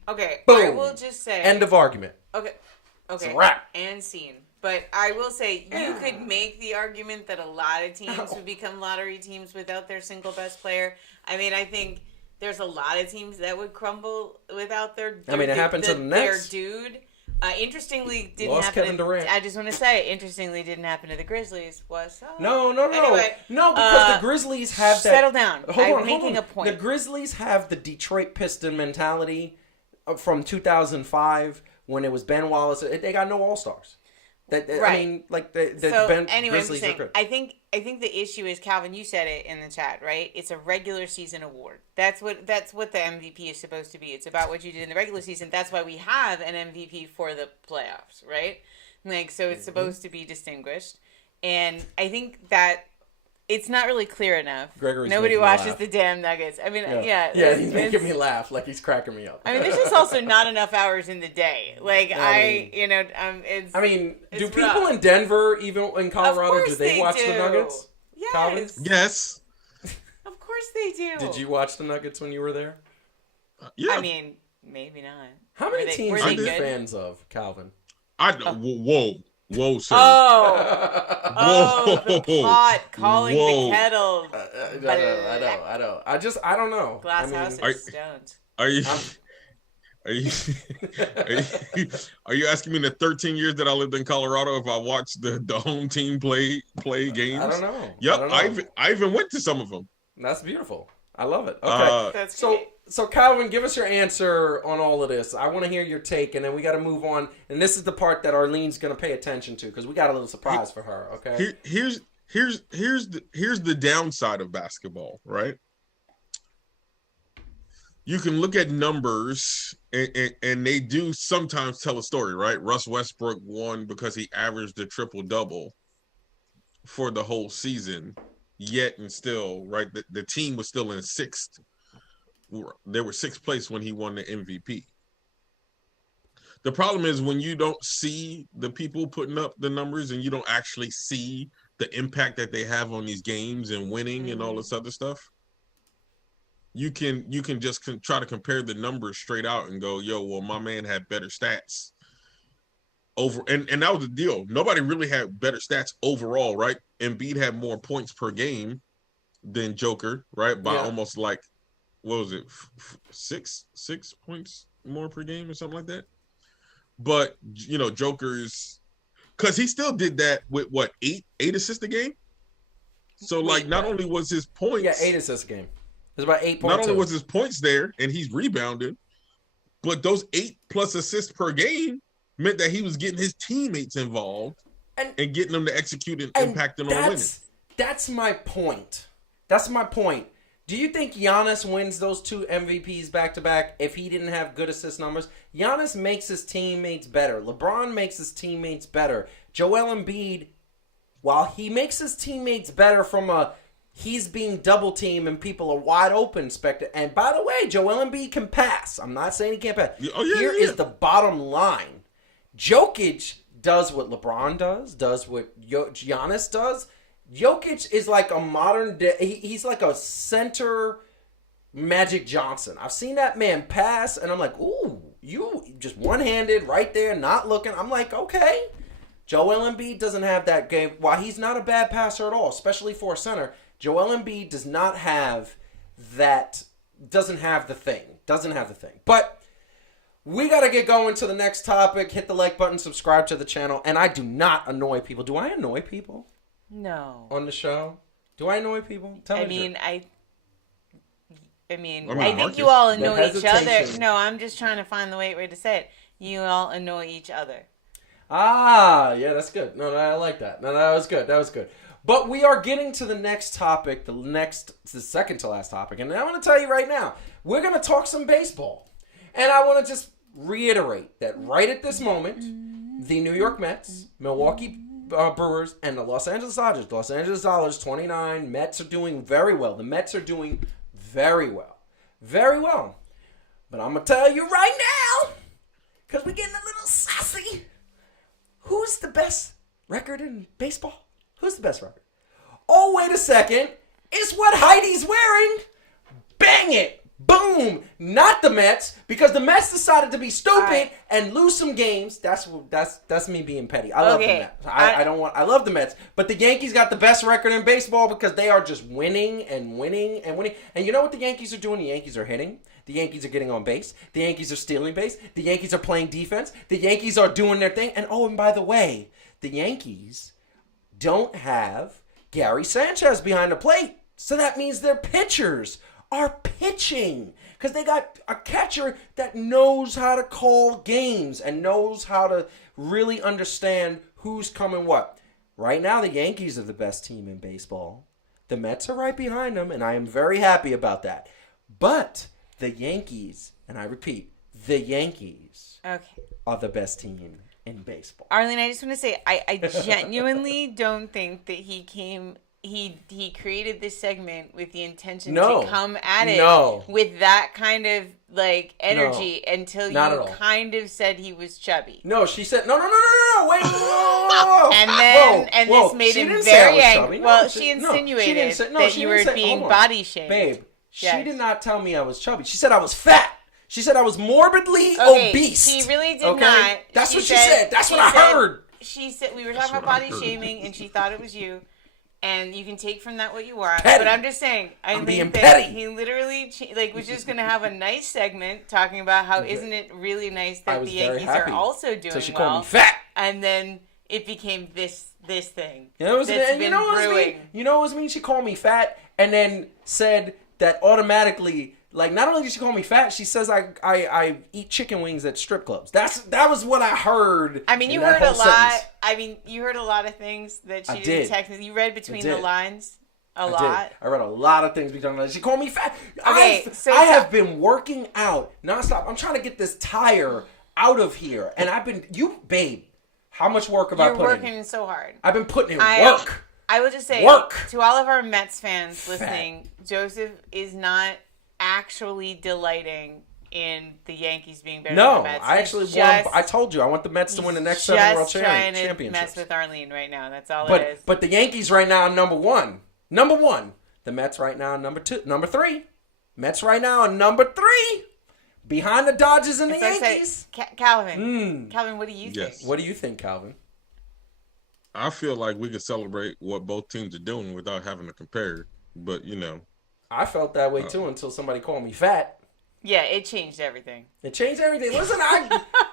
okay. Boom. I will just say. End of argument. Okay. It's a wrap. And scene. But I will say, you could make the argument that a lot of teams would become lottery teams without their single best player. I think there's a lot of teams that would crumble without their it happened to the Nets. Their dude. Interestingly, didn't Lost happen. Kevin Durant. I just want to say, interestingly, didn't happen to the Grizzlies. No. Anyway, no, because the Grizzlies have that. Settle down. Hold making on. a point. The Grizzlies have the Detroit Piston mentality from 2005 when it was Ben Wallace. They got no All-Stars. Right. Grizzlies are good. I think the issue is, Calvin, you said it in the chat, right? It's a regular season award. That's what the MVP is supposed to be. It's about what you did in the regular season. That's why we have an MVP for the playoffs, right? So it's supposed to be distinguished. And I think that it's not really clear enough. Nobody watches the damn Nuggets. Yeah, he's making me laugh like he's cracking me up. There's just also not enough hours in the day. Do people in Denver, even in Colorado, do they watch the Nuggets? Yes. Calvin? Yes. Of course they do. Did you watch the Nuggets when you were there? Yeah. Maybe not. How many teams are you fans of, Calvin? Whoa, sir. The pot calling the kettle. I know. I don't know. Glass house is stoned. Are you asking me in the 13 years that I lived in Colorado if I watched the home team play games? I don't know. Yep, I even went to some of them. That's beautiful. I love it. Okay, that's great. So Calvin, give us your answer on all of this. I want to hear your take, and then we got to move on. And this is the part that Arlene's going to pay attention to because we got a little surprise for her. Okay. Here's the downside of basketball, right? You can look at numbers, and they do sometimes tell a story, right? Russ Westbrook won because he averaged a triple-double for the whole season, yet and still, right, the team was still in 6th. They were 6th place when he won the MVP. The problem is when you don't see the people putting up the numbers and you don't actually see the impact that they have on these games and winning and all this other stuff, you can just try to compare the numbers straight out and go, yo, well, my man had better stats and that was the deal. Nobody really had better stats overall, right? Embiid had more points per game than Joker, right? By almost like, what was it, 6 points more per game or something like that. But Joker's, because he still did that with what, eight assists a game. So like, not only was his points, 8 assists a game. It was about 8 points. Not only was his points there, and he's rebounded, but those 8+ assists per game meant that he was getting his teammates involved and getting them to execute and impact them on winning. That's my point. That's my point. Do you think Giannis wins those 2 MVPs back-to-back if he didn't have good assist numbers? Giannis makes his teammates better. LeBron makes his teammates better. Joel Embiid, while he makes his teammates better from he's being double-teamed and people are wide open spectator. And by the way, Joel Embiid can pass. I'm not saying he can't pass. Here is the bottom line. Jokic does what LeBron does what Giannis does. Jokic is like a modern day, he's like a center Magic Johnson. I've seen that man pass, and I'm like, ooh, you just one-handed right there, not looking. I'm like, okay. Joel Embiid doesn't have that game. While he's not a bad passer at all, especially for a center, Joel Embiid does not have that, doesn't have the thing. But we got to get going to the next topic. Hit the like button, subscribe to the channel, and I do not annoy people. Do I annoy people? No. On the show? Do I annoy people? I think you all annoy each other. No, I'm just trying to find the right way to say it. You all annoy each other. Ah, yeah, that's good. No, I like that. No, that was good. But we are getting to the next topic, the second to last topic. And I want to tell you right now, we're going to talk some baseball. And I want to just reiterate that right at this moment, the New York Mets, Milwaukee Brewers, and the Los Angeles Dodgers, 29. Mets are doing very well. The Mets are doing very well. Very well. But I'm going to tell you right now, because we're getting a little sassy, who's the best record in baseball? Who's the best record? Oh, wait a second. It's what Heidi's wearing. Bang it. Boom! Not the Mets, because the Mets decided to be stupid and lose some games. That's me being petty. I love the Mets. I love the Mets, but the Yankees got the best record in baseball because they are just winning and winning and winning. And you know what the Yankees are doing? The Yankees are hitting. The Yankees are getting on base. The Yankees are stealing base. The Yankees are playing defense. The Yankees are doing their thing. And by the way, the Yankees don't have Gary Sanchez behind the plate, so that means their pitchers are pitching because they got a catcher that knows how to call games and knows how to really understand who's coming what. Right now, the Yankees are the best team in baseball. The Mets are right behind them, and I am very happy about that. But the Yankees, and I repeat, the Yankees are the best team in baseball. Arlene, I just want to say, I genuinely don't think that he created this segment with the intention to come at it with that kind of like energy until you kind of said he was chubby. No, she said no. Wait, whoa. And this made him very angry. Well, she insinuated that you were being body shamed. Babe, she did not tell me I was chubby. She said I was fat. She said I was morbidly obese. She really did not. That's what she said. That's what I heard. She said we were talking about body shaming, and she thought it was you. And you can take from that what you want. Petty. But I'm just saying, I think that he literally was just going to have a nice segment talking about how isn't it really nice that the Yankees are also doing well. So she called me fat. And then it became this thing. You know what it means? She called me fat and then said that automatically, like, not only did she call me fat, she says I eat chicken wings at strip clubs. That was what I heard. I mean, you heard a lot. Sentence. I mean, you heard a lot of things that she didn't technically. You read between the lines a lot. I read a lot of things between the lines. She called me fat. I have been working out nonstop. I'm trying to get this tire out of here, and babe. How much work have I put in? You're working so hard. I've been putting in work. I will just say to all of our Mets fans listening, Joseph is not actually delighting in the Yankees being better than the Mets. I actually want. I told you I want the Mets to win the next 7 World Championships. Just trying to mess with Arlene right now. That's all it is. But the Yankees right now are number one. Number one. The Mets right now are number 2, number 3. Mets right now are number 3. behind the Dodgers and the It's like Yankees. Calvin, Calvin, what do you Yes. think? What do you think, Calvin? I feel like we could celebrate what both teams are doing without having to compare. But I felt that way too until somebody called me fat. Yeah, it changed everything. It changed everything. Listen,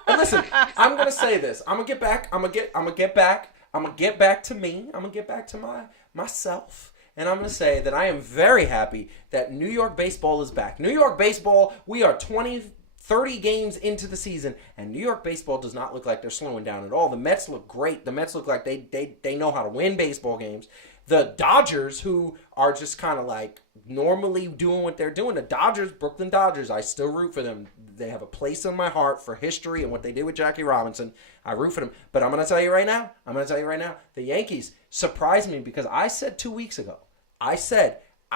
listen. I'm gonna say this. I'm gonna get back. I'm gonna get back. I'm gonna get back to me. I'm gonna get back to myself. And I'm going to say that I am very happy that New York baseball is back. New York baseball, we are 30 games into the season, and New York baseball does not look like they're slowing down at all. The Mets look great. The Mets look like they know how to win baseball games. The Dodgers, who are just kind of like normally doing what they're doing, the Dodgers, Brooklyn Dodgers, I still root for them. They have a place in my heart for history and what they did with Jackie Robinson. I root for them. But I'm going to tell you right now, the Yankees surprised me because I said 2 weeks ago, I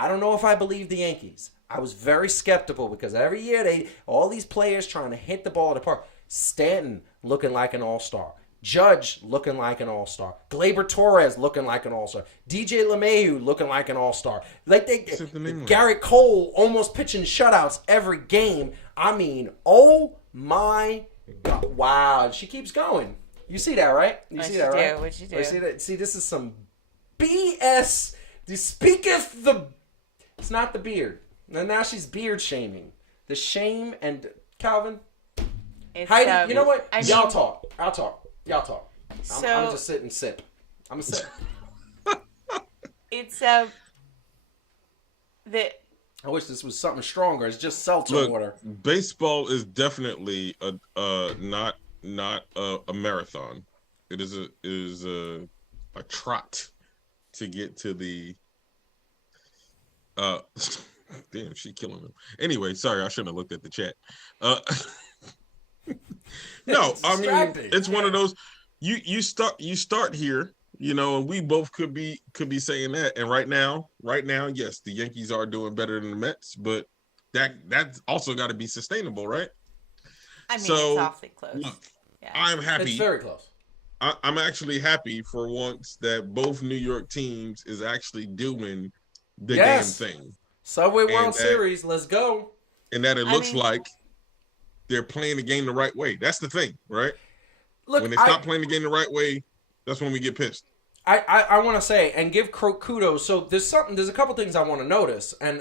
don't know if I believe the Yankees. I was very skeptical because every year all these players trying to hit the ball at the park. Stanton looking like an all-star. Judge looking like an all-star. Gleyber Torres looking like an all-star. DJ LeMahieu looking like an all-star. Garrett Cole almost pitching shutouts every game. I mean, oh my God. Wow. She keeps going. You see that, right? You see that, right? What'd you do? You see that? See, this is some BS. Speaketh the... It's not the beard. And now she's beard shaming. The shame and... Calvin? Heidi, you know what? Y'all talk. I'll talk. Y'all talk. I'm just sit and sip. I'm going to sip. It's, the... I wish this was something stronger. It's just seltzer water. Baseball is definitely not a marathon. It is a trot to get to the damn, she killing him. Anyway, sorry, I shouldn't have looked at the chat. No, I mean it's one of those you start here, and we both could be saying that. And right now, yes, the Yankees are doing better than the Mets, but that's also got to be sustainable, right? I mean, it's awfully close. Look, yeah. I'm happy. It's very close. I'm actually happy for once that both New York teams is actually doing the damn thing. Subway World Series, let's go. And that it looks like they're playing the game the right way. That's the thing, right? Look, when they stop playing the game the right way, that's when we get pissed. I want to say and give kudos. So there's a couple things I want to notice, and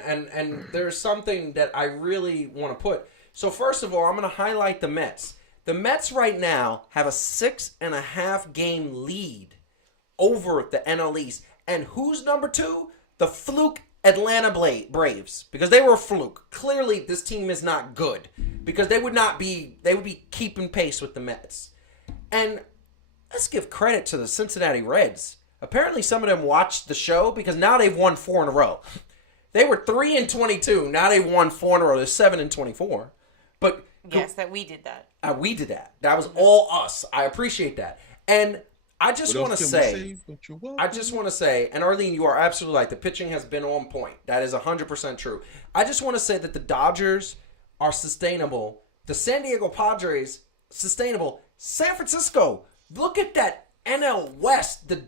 there's something that I really want to put. So first of all, I'm going to highlight the Mets. The Mets right now have a 6.5 game lead over the NL East. And who's number 2? The fluke Atlanta Braves. Because they were a fluke. Clearly, this team is not good. Because they would be keeping pace with the Mets. And let's give credit to the Cincinnati Reds. Apparently, some of them watched the show because now they've won 4 in a row. They were 3-22. Now they've won 4 in a row. They're 7-24. But yes, that we did that. We did that. That was all us. I appreciate that. And I just want to say, and Arlene, you are absolutely right. The pitching has been on point. That is 100% true. I just want to say that the Dodgers are sustainable. The San Diego Padres, sustainable. San Francisco, look at that NL West. The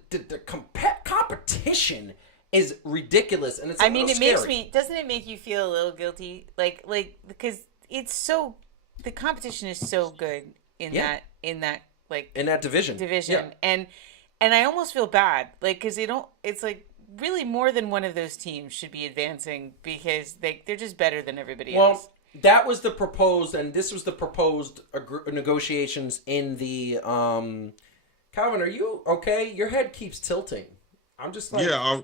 competition is ridiculous. And it's scary. Doesn't it make you feel a little guilty? Like because it's so, the competition is so good in that division. Yeah. And I almost feel bad, because it's like really more than one of those teams should be advancing because they're just better than everybody else. That was the proposed, and this was the proposed negotiations in the, Calvin, are you okay? Your head keeps tilting. I'm just like... Yeah,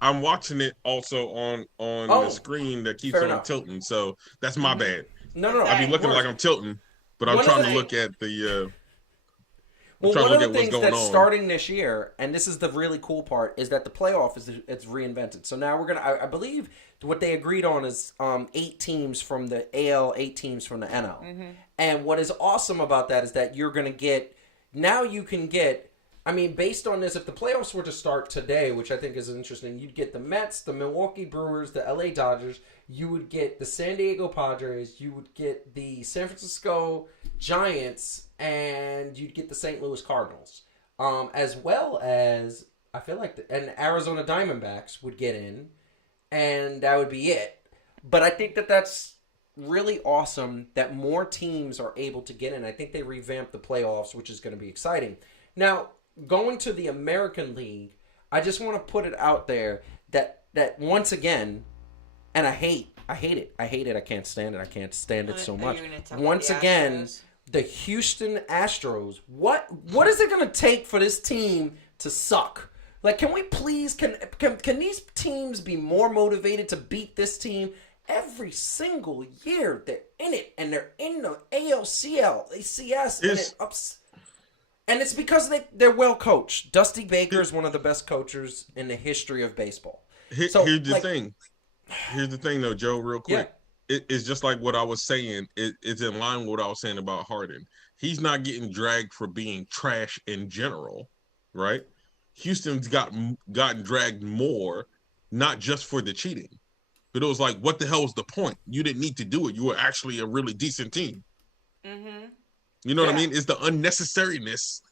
I'm watching it also on the screen that keeps on tilting, so that's my bad. No. I be looking like I'm tilting, but I'm trying to look at the... one of the things that's starting this year, and this is the really cool part, is that the playoff it's reinvented. So now we're gonna, I believe, what they agreed on is 8 teams from the AL, 8 teams from the NL. Mm-hmm. And what is awesome about that is that you're gonna get, now you can get, I mean, based on this, if the playoffs were to start today, which I think is interesting, you'd get the Mets, the Milwaukee Brewers, the LA Dodgers, you would get the San Diego Padres, you would get the San Francisco Giants, and you'd get the St. Louis Cardinals. As well as, I feel like, and Arizona Diamondbacks would get in, and that would be it. But I think that's really awesome that more teams are able to get in. I think they revamped the playoffs, which is going to be exciting. Now, going to the American League, I just want to put it out there that once again, and I hate it. I can't stand it. I can't stand it so much. Once again, the Houston Astros. What is it going to take for this team to suck? Like, can we please, can these teams be more motivated to beat this team? Every single year they're in it, and they're in the ALCS, and it's because they're well coached. Dusty Baker is one of the best coaches in the history of baseball. Here's the thing. Here's the thing, though, Joe. Real quick, it's just like what I was saying. It's in line with what I was saying about Harden. He's not getting dragged for being trash in general, right? Houston's gotten dragged more, not just for the cheating. But it was like, what the hell was the point? You didn't need to do it. You were actually a really decent team. Mm-hmm. You know what I mean? It's the unnecessariness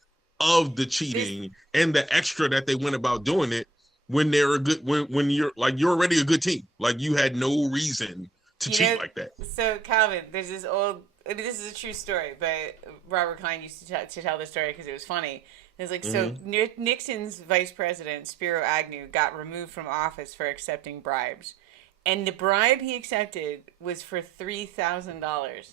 of the cheating and the extra that they went about doing it when they're a good when you're already a good team. Like, you had no reason to cheat like that. So Calvin, there's this is a true story, but Robert Klein used to tell the story because it was funny. It's like, so Nixon's vice president, Spiro Agnew, got removed from office for accepting bribes. And the bribe he accepted was for $3,000.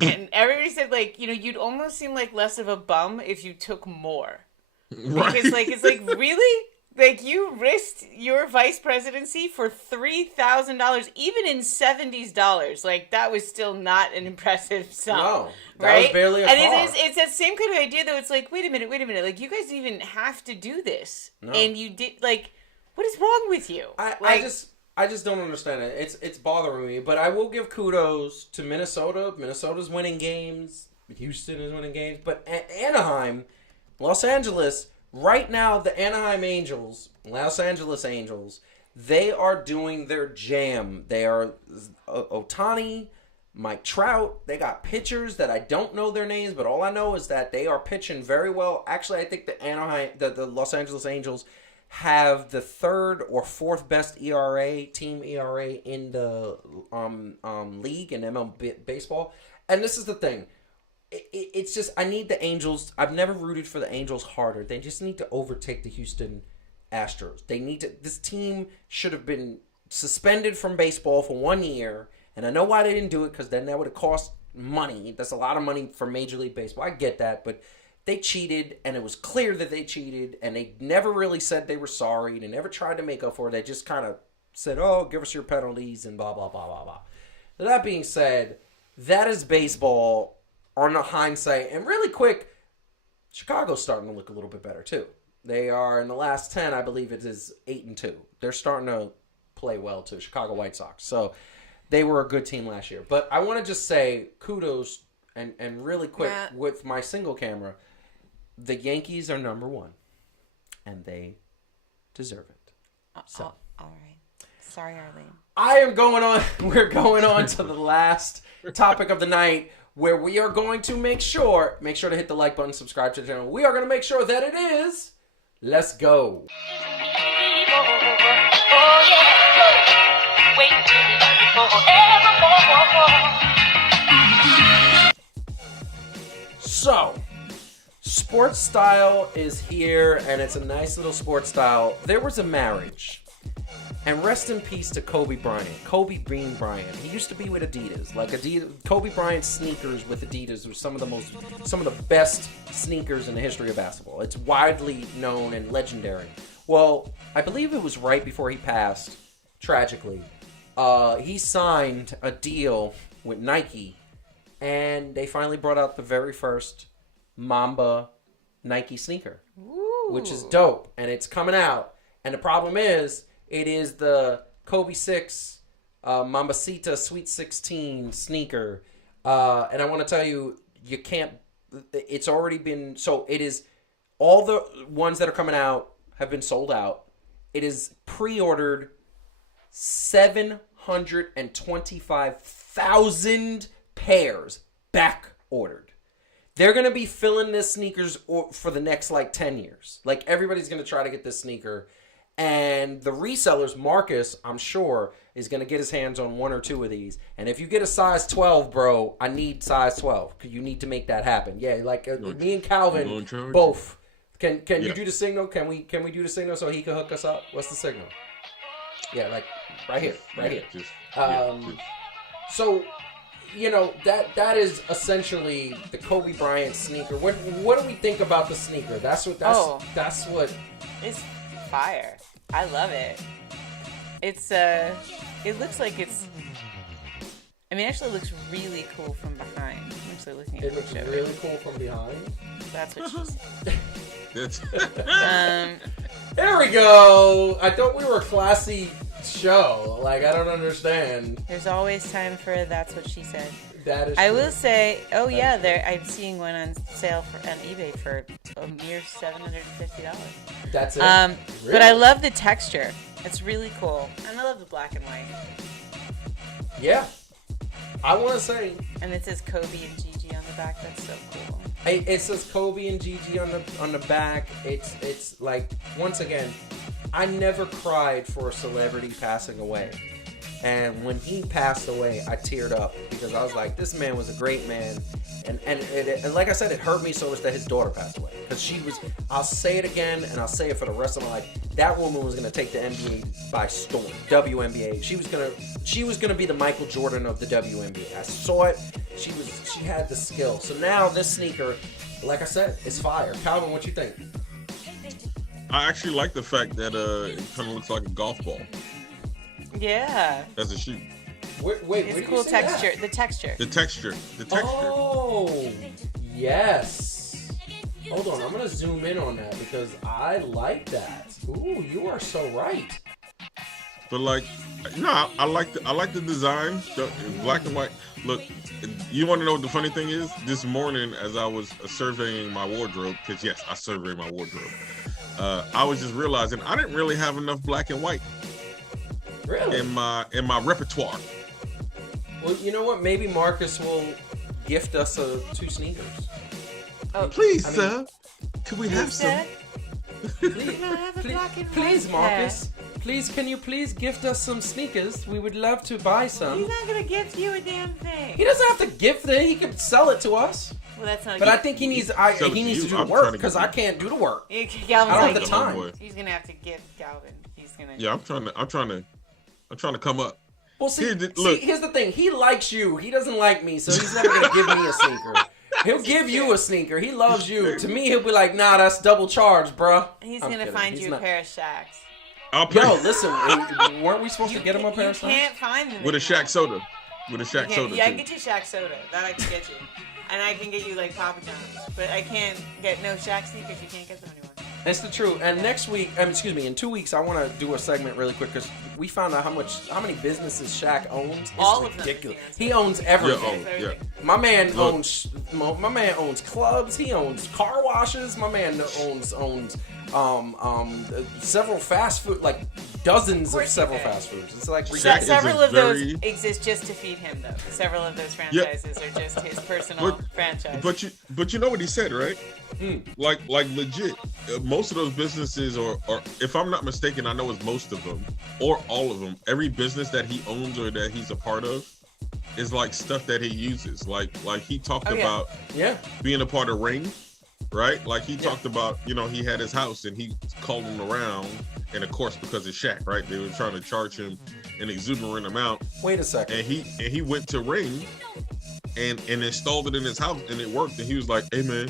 And everybody said, like, you'd almost seem like less of a bum if you took more. Right. Because, like, it's like, really? Like, you risked your vice presidency for $3,000, even in $70s dollars. Like, that was still not an impressive sum. No, that right? was barely a car. And it's that same kind of idea, though. It's like, wait a minute. Like, you guys didn't even have to do this. No. And you did, like, what is wrong with you? I just don't understand it. It's bothering me. But I will give kudos to Minnesota. Minnesota's winning games. Houston is winning games. But Anaheim, Los Angeles, right now, the Anaheim Angels, Los Angeles Angels, they are doing their jam. They are Ohtani, Mike Trout. They got pitchers that I don't know their names, but all I know is that they are pitching very well. Actually, I think the Los Angeles Angels have the third or fourth best team ERA in the league in MLB baseball. And this is the thing. It's just, I need the Angels. I've never rooted for the Angels harder. They just need to overtake the Houston Astros. This team should have been suspended from baseball for 1 year. And I know why they didn't do it, because then that would have cost money. That's a lot of money for Major League Baseball. I get that, but they cheated, and it was clear that they cheated, and they never really said they were sorry. They never tried to make up for it. They just kind of said, oh, give us your penalties and blah, blah, blah, blah, blah. That being said, that is baseball on the hindsight. And really quick, Chicago's starting to look a little bit better, too. They are, in the last 10, I believe it is 8-2. They're starting to play well, too, Chicago White Sox. So they were a good team last year. But I want to just say kudos, and really quick, with my single camera, the Yankees are number one, and they deserve it. So, all right. Sorry, Arlene. We're going on to the last topic of the night, where we are going to make sure to hit the like button, subscribe to the channel. We are going to make sure that it is, let's go. So, sports style is here, and it's a nice little sports style. There was a marriage, and rest in peace to Kobe Bean Bryant. He used to be with Adidas. Like, Kobe Bryant's sneakers with Adidas were some of the best sneakers in the history of basketball. It's widely known and legendary. Well, I believe it was right before he passed, tragically. He signed a deal with Nike, and they finally brought out the very first Mamba Nike sneaker, which is dope, and it's coming out. And the problem is, it is the Kobe 6 Mambacita Sweet 16 sneaker, and I want to tell you, you can't. It's already been, so it is, all the ones that are coming out have been sold out. It is pre-ordered 725,000 pairs back ordered. They're going to be filling this sneakers for the next, 10 years. Like, everybody's going to try to get this sneaker. And the resellers, Marcus, I'm sure, is going to get his hands on 1 or 2 of these. And if you get a size 12, bro, I need size 12 because you need to make that happen. Yeah, like me and Calvin, both. Can you do the signal? Can we do the signal so he can hook us up? What's the signal? Yeah, like right here. So, you know, that is essentially the Kobe Bryant sneaker. What do we think about the sneaker? That's what. It's fire. I love it. It's it looks like it's. I mean, it actually looks really cool from behind. I'm actually looking at it. It looks really cool from behind. That's what she said. There we go. I thought we were a classy show. Like, I don't understand. There's always time for that's what she said. That is I true. will say, I'm seeing one on sale on eBay for a mere $750. That's it. Really? Really? But I love the texture. It's really cool. And I love the black and white. Yeah. I want to say. And it says Kobe and Gigi on the back. That's so cool. It says Kobe and Gigi on the back. It's like, once again, I never cried for a celebrity passing away. And when he passed away, I teared up because I was like, this man was a great man. And like I said, it hurt me so much that his daughter passed away. Because she was, I'll say it again, and I'll say it for the rest of my life. That woman was going to take the NBA by storm. WNBA. She was going to be the Michael Jordan of the WNBA. I saw it. She had the skill. So now this sneaker, like I said, it's fire. Calvin, what you think? I actually like the fact that it kind of looks like a golf ball. Yeah. As a shoe. Wait, it's a cool texture. The texture. The texture. Oh, yes. Hold on, I'm gonna zoom in on that because I like that. Ooh, you are so right. But like, no, I like the design, the black and white. Look, you want to know what the funny thing is? This morning, as I was surveying my wardrobe, because yes, I survey my wardrobe. I was just realizing I didn't really have enough black and white. Really? In my repertoire. Well, you know what? Maybe Marcus will gift us 2 sneakers. Oh, please, sir. Could we have some? Please, Marcus. Please, can you please gift us some sneakers? We would love to buy some. He's not gonna gift you a damn thing. He doesn't have to gift it. He can sell it to us. Well, that's not. But I think he needs. He needs to do the work because I can't do the work. I don't have the time. He's gonna have to gift Calvin. He's gonna. Yeah, I'm trying to come up. Well, here's the thing. He likes you. He doesn't like me, so he's never gonna give me a sneaker. He'll give you a sneaker. He loves you. To me, he'll be like, nah, that's double charge, bruh. He's gonna find you a pair of Shaqs. Yo, listen, weren't we supposed to get him a pair of Shaqs? You can't find them. With a Shaq soda. With a Shaq soda. Yeah, I can get you Shaq soda. That I can get you. And I can get you like Papa John's. But I can't get no Shaq sneakers. You can't get them anymore. That's the truth. And next week, in 2 weeks, I want to do a segment really quick because we found out how many businesses Shaq owns. It's all ridiculous. Of them. He owns everything. Yeah. My man owns clubs. He owns car washes. My man owns several fast food, like dozens of several fast foods. It's like several of those exist just to feed him, though. Several of those franchises are just his personal franchise. But you know what he said, right? Like legit. Most of those businesses, or if I'm not mistaken, I know it's most of them or all of them. Every business that he owns or that he's a part of is like stuff that he uses. Like he talked about being a part of Ring. Right? Like he talked about, he had his house and he called him around. And of course, because it's Shaq, right? They were trying to charge him an exuberant amount. Wait a second. And he went to Ring and installed it in his house and it worked. And he was like, hey man,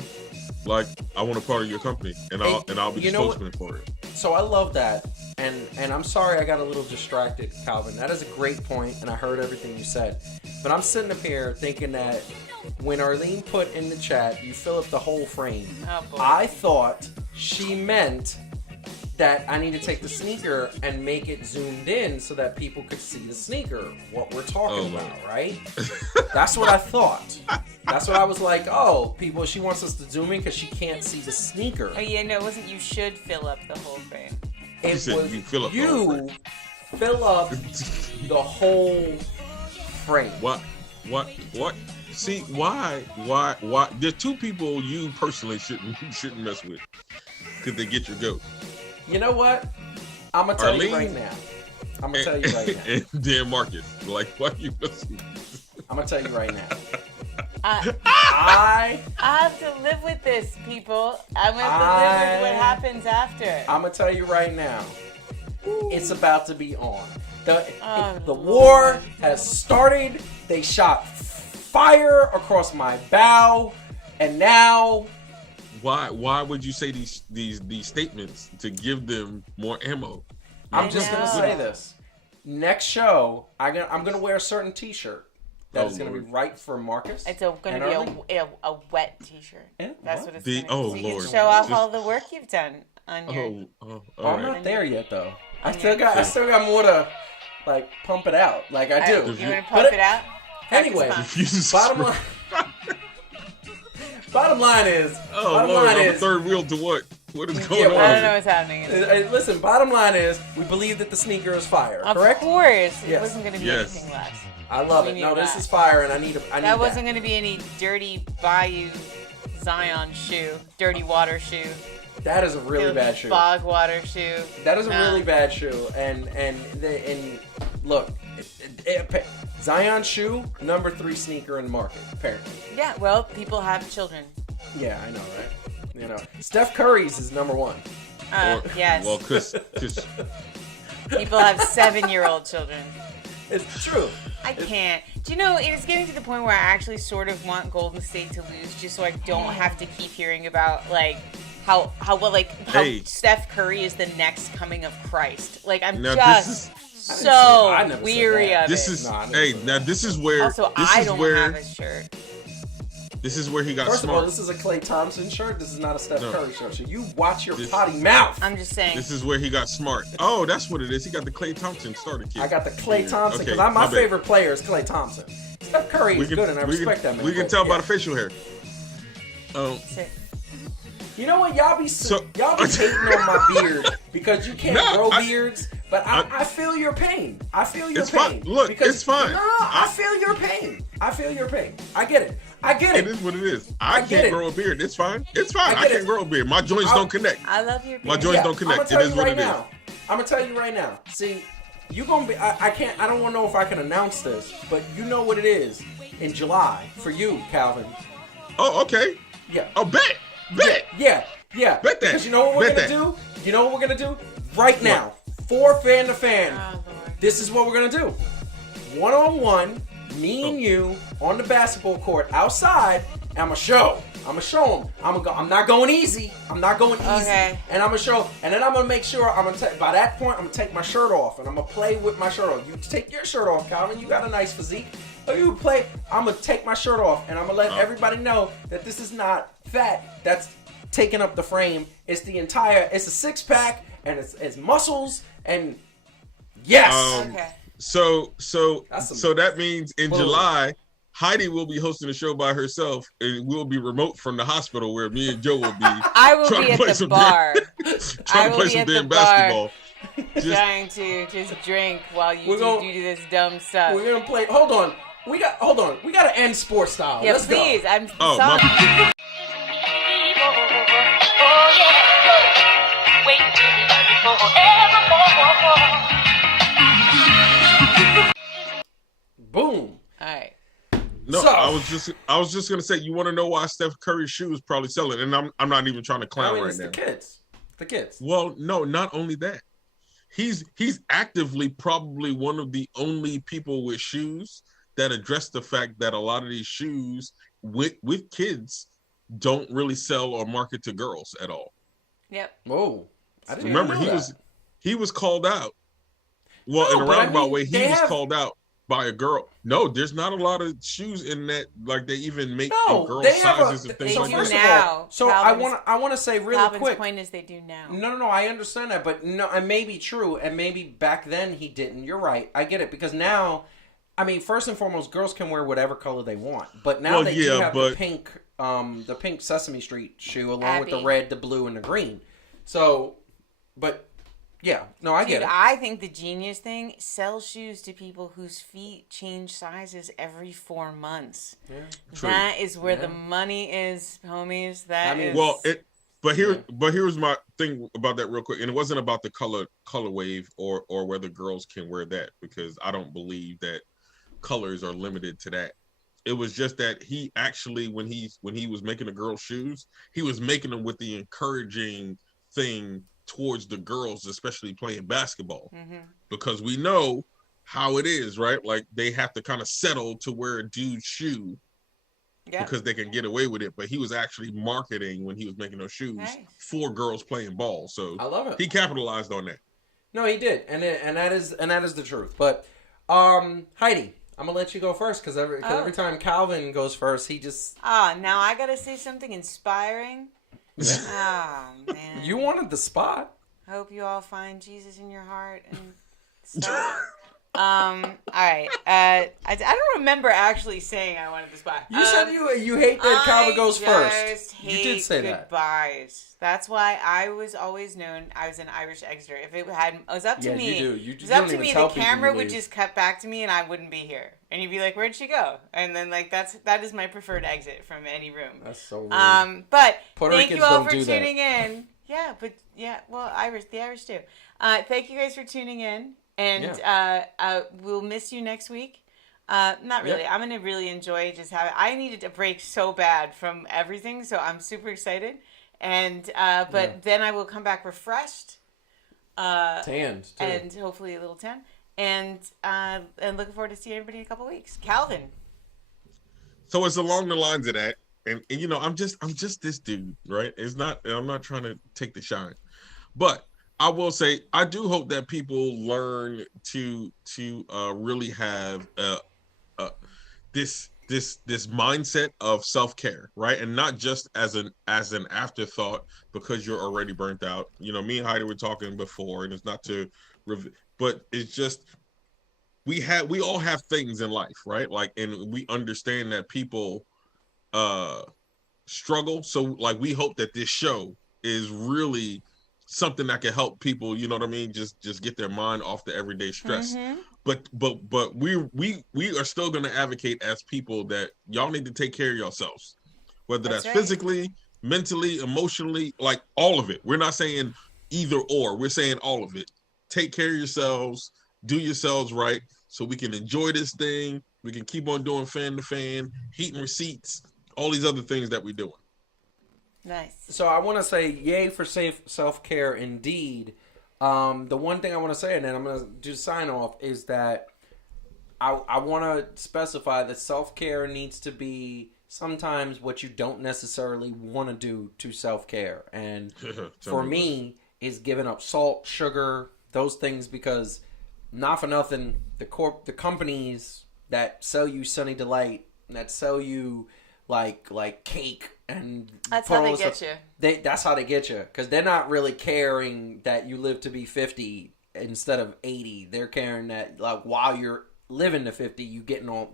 like I want a part of your company and I'll be the spokesman for it. So I love that. And I'm sorry I got a little distracted, Calvin. That is a great point, and I heard everything you said. But I'm sitting up here thinking that when Arlene put in the chat, you fill up the whole frame. Oh, boy. I thought she meant that I need to take the sneaker and make it zoomed in so that people could see the sneaker, what we're talking about, right? That's what I thought. That's what I was like, she wants us to zoom in because she can't see the sneaker. Oh, yeah, no, it wasn't you should fill up the whole frame. It was you fill up the whole frame. What? See, why? There's 2 people you personally shouldn't mess with because they get your goat. You know what? I'm gonna tell you Arlene, right now. I'm gonna tell you right now. And then Marcus. Like, why you listening? I'm gonna tell you right now. I have to live with this, people. I'm gonna have to live with what happens after. I'm gonna tell you right now. It's about to be on. The Lord. war has started. They shot fire across my bow, and now. Why would you say these statements to give them more ammo? I'm just gonna say this. Next show, I'm gonna wear a certain T-shirt that is gonna be right for Marcus. It's gonna be a wet T-shirt. That's what it's gonna be. Oh so you Lord! can show off all the work you've done on your. I'm not there yet though. I still got more to like pump it out. Like I do. You want to pump it out? Anyway, bottom line is. I'm third wheel to what? What is going on? I don't know what's happening. Listen, bottom line is we believe that the sneaker is fire. Correct? Of course, it Yes. wasn't going to be anything less. I love it. No, this is fire, and I need that. Wasn't going to be any dirty Bayou Zion shoe, dirty water shoe. That is a really bad shoe. Fog water shoe. That is a really bad shoe, and look, Zion shoe, number 3 sneaker in the market, apparently. Yeah, well, people have children. Yeah, I know, right? You know, Steph Curry's is number 1. Yes. Well, cause people have 7-year-old children. It's true. I can't. Do you know, it's getting to the point where I actually sort of want Golden State to lose just so I don't have to keep hearing about, like, how Steph Curry is the next coming of Christ. Like, I'm so weary of it. This is where... Also, I don't have a shirt. This is where he got First smart. of all, this is a Klay Thompson shirt. This is not a Steph Curry shirt. So you watch your potty mouth. I'm just saying. This is where he got smart. Oh, that's what it is. He got the Klay Thompson starter kit. I got the Klay Thompson because my favorite player is Klay Thompson. Steph Curry is good, and I respect that man. We can tell by the facial hair. You know what? Y'all be hating on my beard because you can't grow beards. But I feel your pain. I feel your pain. Fine. Look, it's fine. No, I feel your pain. I feel your pain. I get it. It is what it is. I can't grow a beard. It's fine. It's fine. I can't grow a beard. My joints don't connect. I love your beard. My joints don't connect. It is what it is. I'm gonna tell you right now. See, you gonna be. I can't. I don't want to know if I can announce this, but you know what it is in July for you, Calvin. Oh, okay. Yeah. Oh, bet. Yeah. Bet that. Because you know what we're gonna do? You know what we're gonna do right now for Fan2Fan. Oh, Lord. This is what we're gonna do. 1-on-1, me and you on the basketball court outside. And I'm gonna show them. I'm not going easy. Okay. And I'm gonna show. And then I'm gonna make sure. By that point, I'm gonna take my shirt off and I'm gonna play with my shirt off. You take your shirt off, Calvin. You got a nice physique. You play. I'm gonna take my shirt off and I'm gonna let everybody know that this is not fat. That's taking up the frame. It's a 6-pack and it's muscles and yes. Okay. So that means in July, Heidi will be hosting a show by herself, and we'll be remote from the hospital where me and Joe will be. I will be at the bar. Trying to play some damn basketball. Trying to just drink while you do this dumb stuff. We're gonna play. Hold on. We gotta end sports style. Yeah, Let's please. go. I'm sorry. Boom. All right. No, I was just gonna say, you want to know why Steph Curry's shoe is probably selling, and I'm not even trying to clown right now. The kids. Well, no, not only that, he's actively probably one of the only people with shoes that address the fact that a lot of these shoes with kids don't really sell or market to girls at all. Yep. Whoa. I didn't remember know he was called out. Well, in a roundabout way, he was called out by a girl. No, there's not a lot of shoes in that, like they even make in girl sizes and things like that. Now. So I want to say really Calvin's quick. point is they do now. No, I understand that, but no, it may be true, and maybe back then he didn't. You're right. I get it because now, I mean, first and foremost, girls can wear whatever color they want, but now they do have the pink Sesame Street shoe along with the red, the blue, and the green. So, but. Yeah, no, I get it. I think the genius thing, sell shoes to people whose feet change sizes every 4 months. Yeah, that is where the money is, homies. But here's my thing about that real quick, and it wasn't about the color wave or whether girls can wear that, because I don't believe that colors are limited to that. It was just that he actually, when he was making the girls' shoes, he was making them with the encouraging thing towards the girls, especially playing basketball, because we know how it is, right? Like they have to kind of settle to wear a dude's shoe because they can get away with it. But he was actually marketing when he was making those shoes for girls playing ball. So I love it. He capitalized on that. No, he did, and that is the truth. But Heidi, I'm gonna let you go first because every time Calvin goes first, he just now I gotta say something inspiring. Oh man, you wanted the spot. Hope you all find Jesus in your heart and stuff. All right. I don't remember actually saying I wanted the spot. You said you hate that Calvin goes first. You did say goodbyes. That's why I was always known. I was an Irish Exeter. If it was up to me, it was up to me. The camera would just cut back to me, and I wouldn't be here. And you'd be like, "Where'd she go?" And then that is my preferred exit from any room. That's so rude. But Puerto thank Ricans you all don't for do tuning that. in. Yeah, but well, the Irish do. Thank you guys for tuning in. And we'll miss you next week. Not really. Yep. I'm going to really enjoy just having... I needed a break so bad from everything, so I'm super excited. And then I will come back refreshed. Tanned, too. And hopefully a little tan. And looking forward to seeing everybody in a couple weeks. Calvin. So it's along the lines of that. And you know, I'm just this dude, right? I'm not trying to take the shine. But I will say, I do hope that people learn to really have this mindset of self-care, right? And not just as an afterthought because you're already burnt out. You know, me and Heidi were talking before, and it's not to, but it's just we all have things in life, right? Like, and we understand that people struggle. So, like, we hope that this show is really something that can help people, you know what I mean, just get their mind off the everyday stress. But we are still going to advocate as people that y'all need to take care of yourselves, whether that's physically, mentally, emotionally, like all of it. We're not saying either or, we're saying all of it. Take care of yourselves, do yourselves right, so we can enjoy this thing. We can keep on doing Fan2Fan, heating receipts, all these other things that we're doing. Nice. So I want to say yay for self-care indeed. The one thing I want to say, and then I'm going to do sign off, is that I want to specify that self-care needs to be sometimes what you don't necessarily want to do to self-care. And for me, is giving up salt, sugar, those things, because not for nothing, the companies that sell you Sunny Delight, that sell you like cake, and that's how they get you. That's how they get you, because they're not really caring that you live to be 50 instead of 80. They're caring that, like, while you're living to 50,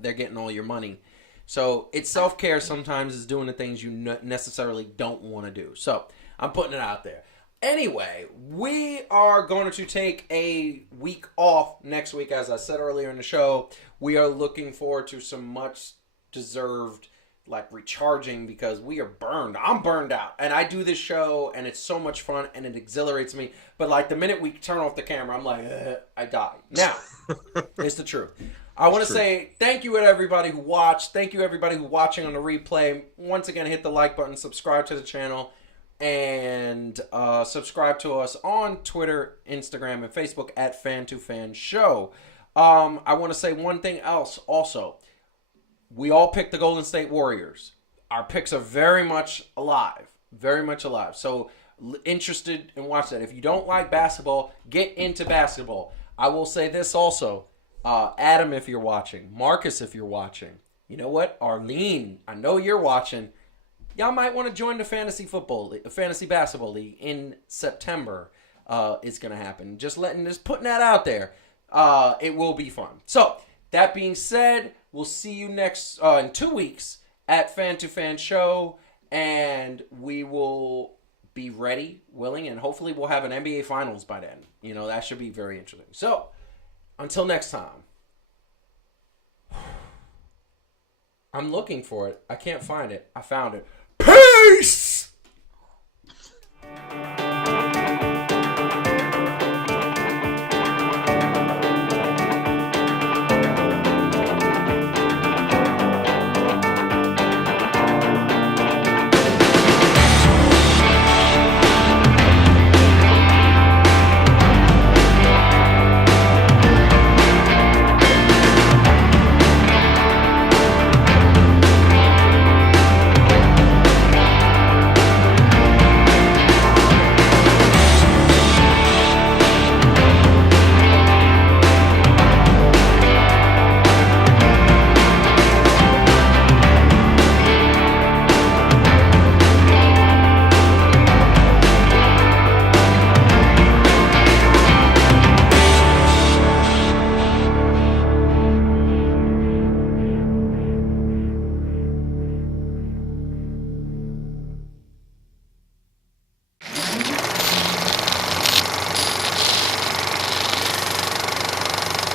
they're getting all your money. So it's self-care sometimes is doing the things you necessarily don't want to do. So I'm putting it out there. Anyway, we are going to take a week off next week, as I said earlier in the show. We are looking forward to some much deserved recharging, because we are burned. I'm burned out, and I do this show, and it's so much fun, and it exhilarates me. But the minute we turn off the camera, I'm like, I die. Now, it's the truth. I want to say thank you to everybody who watched. Thank you everybody who's watching on the replay. Once again, hit the like button, subscribe to the channel, and subscribe to us on Twitter, Instagram, and Facebook at Fan2Fan Show. I want to say one thing else also. We all picked the Golden State Warriors. Our picks are very much alive. Very much alive. So, interested in watching that. If you don't like basketball, get into basketball. I will say this also. Adam, if you're watching. Marcus, if you're watching. You know what? Arlene, I know you're watching. Y'all might want to join the Fantasy Basketball League in September. It's going to happen. Just putting that out there. It will be fun. So, that being said, we'll see you next in 2 weeks at Fan2Fan Show, and we will be ready, willing, and hopefully we'll have an NBA Finals by then. You know, that should be very interesting. So, until next time. I'm looking for it. I can't find it. I found it. Peace!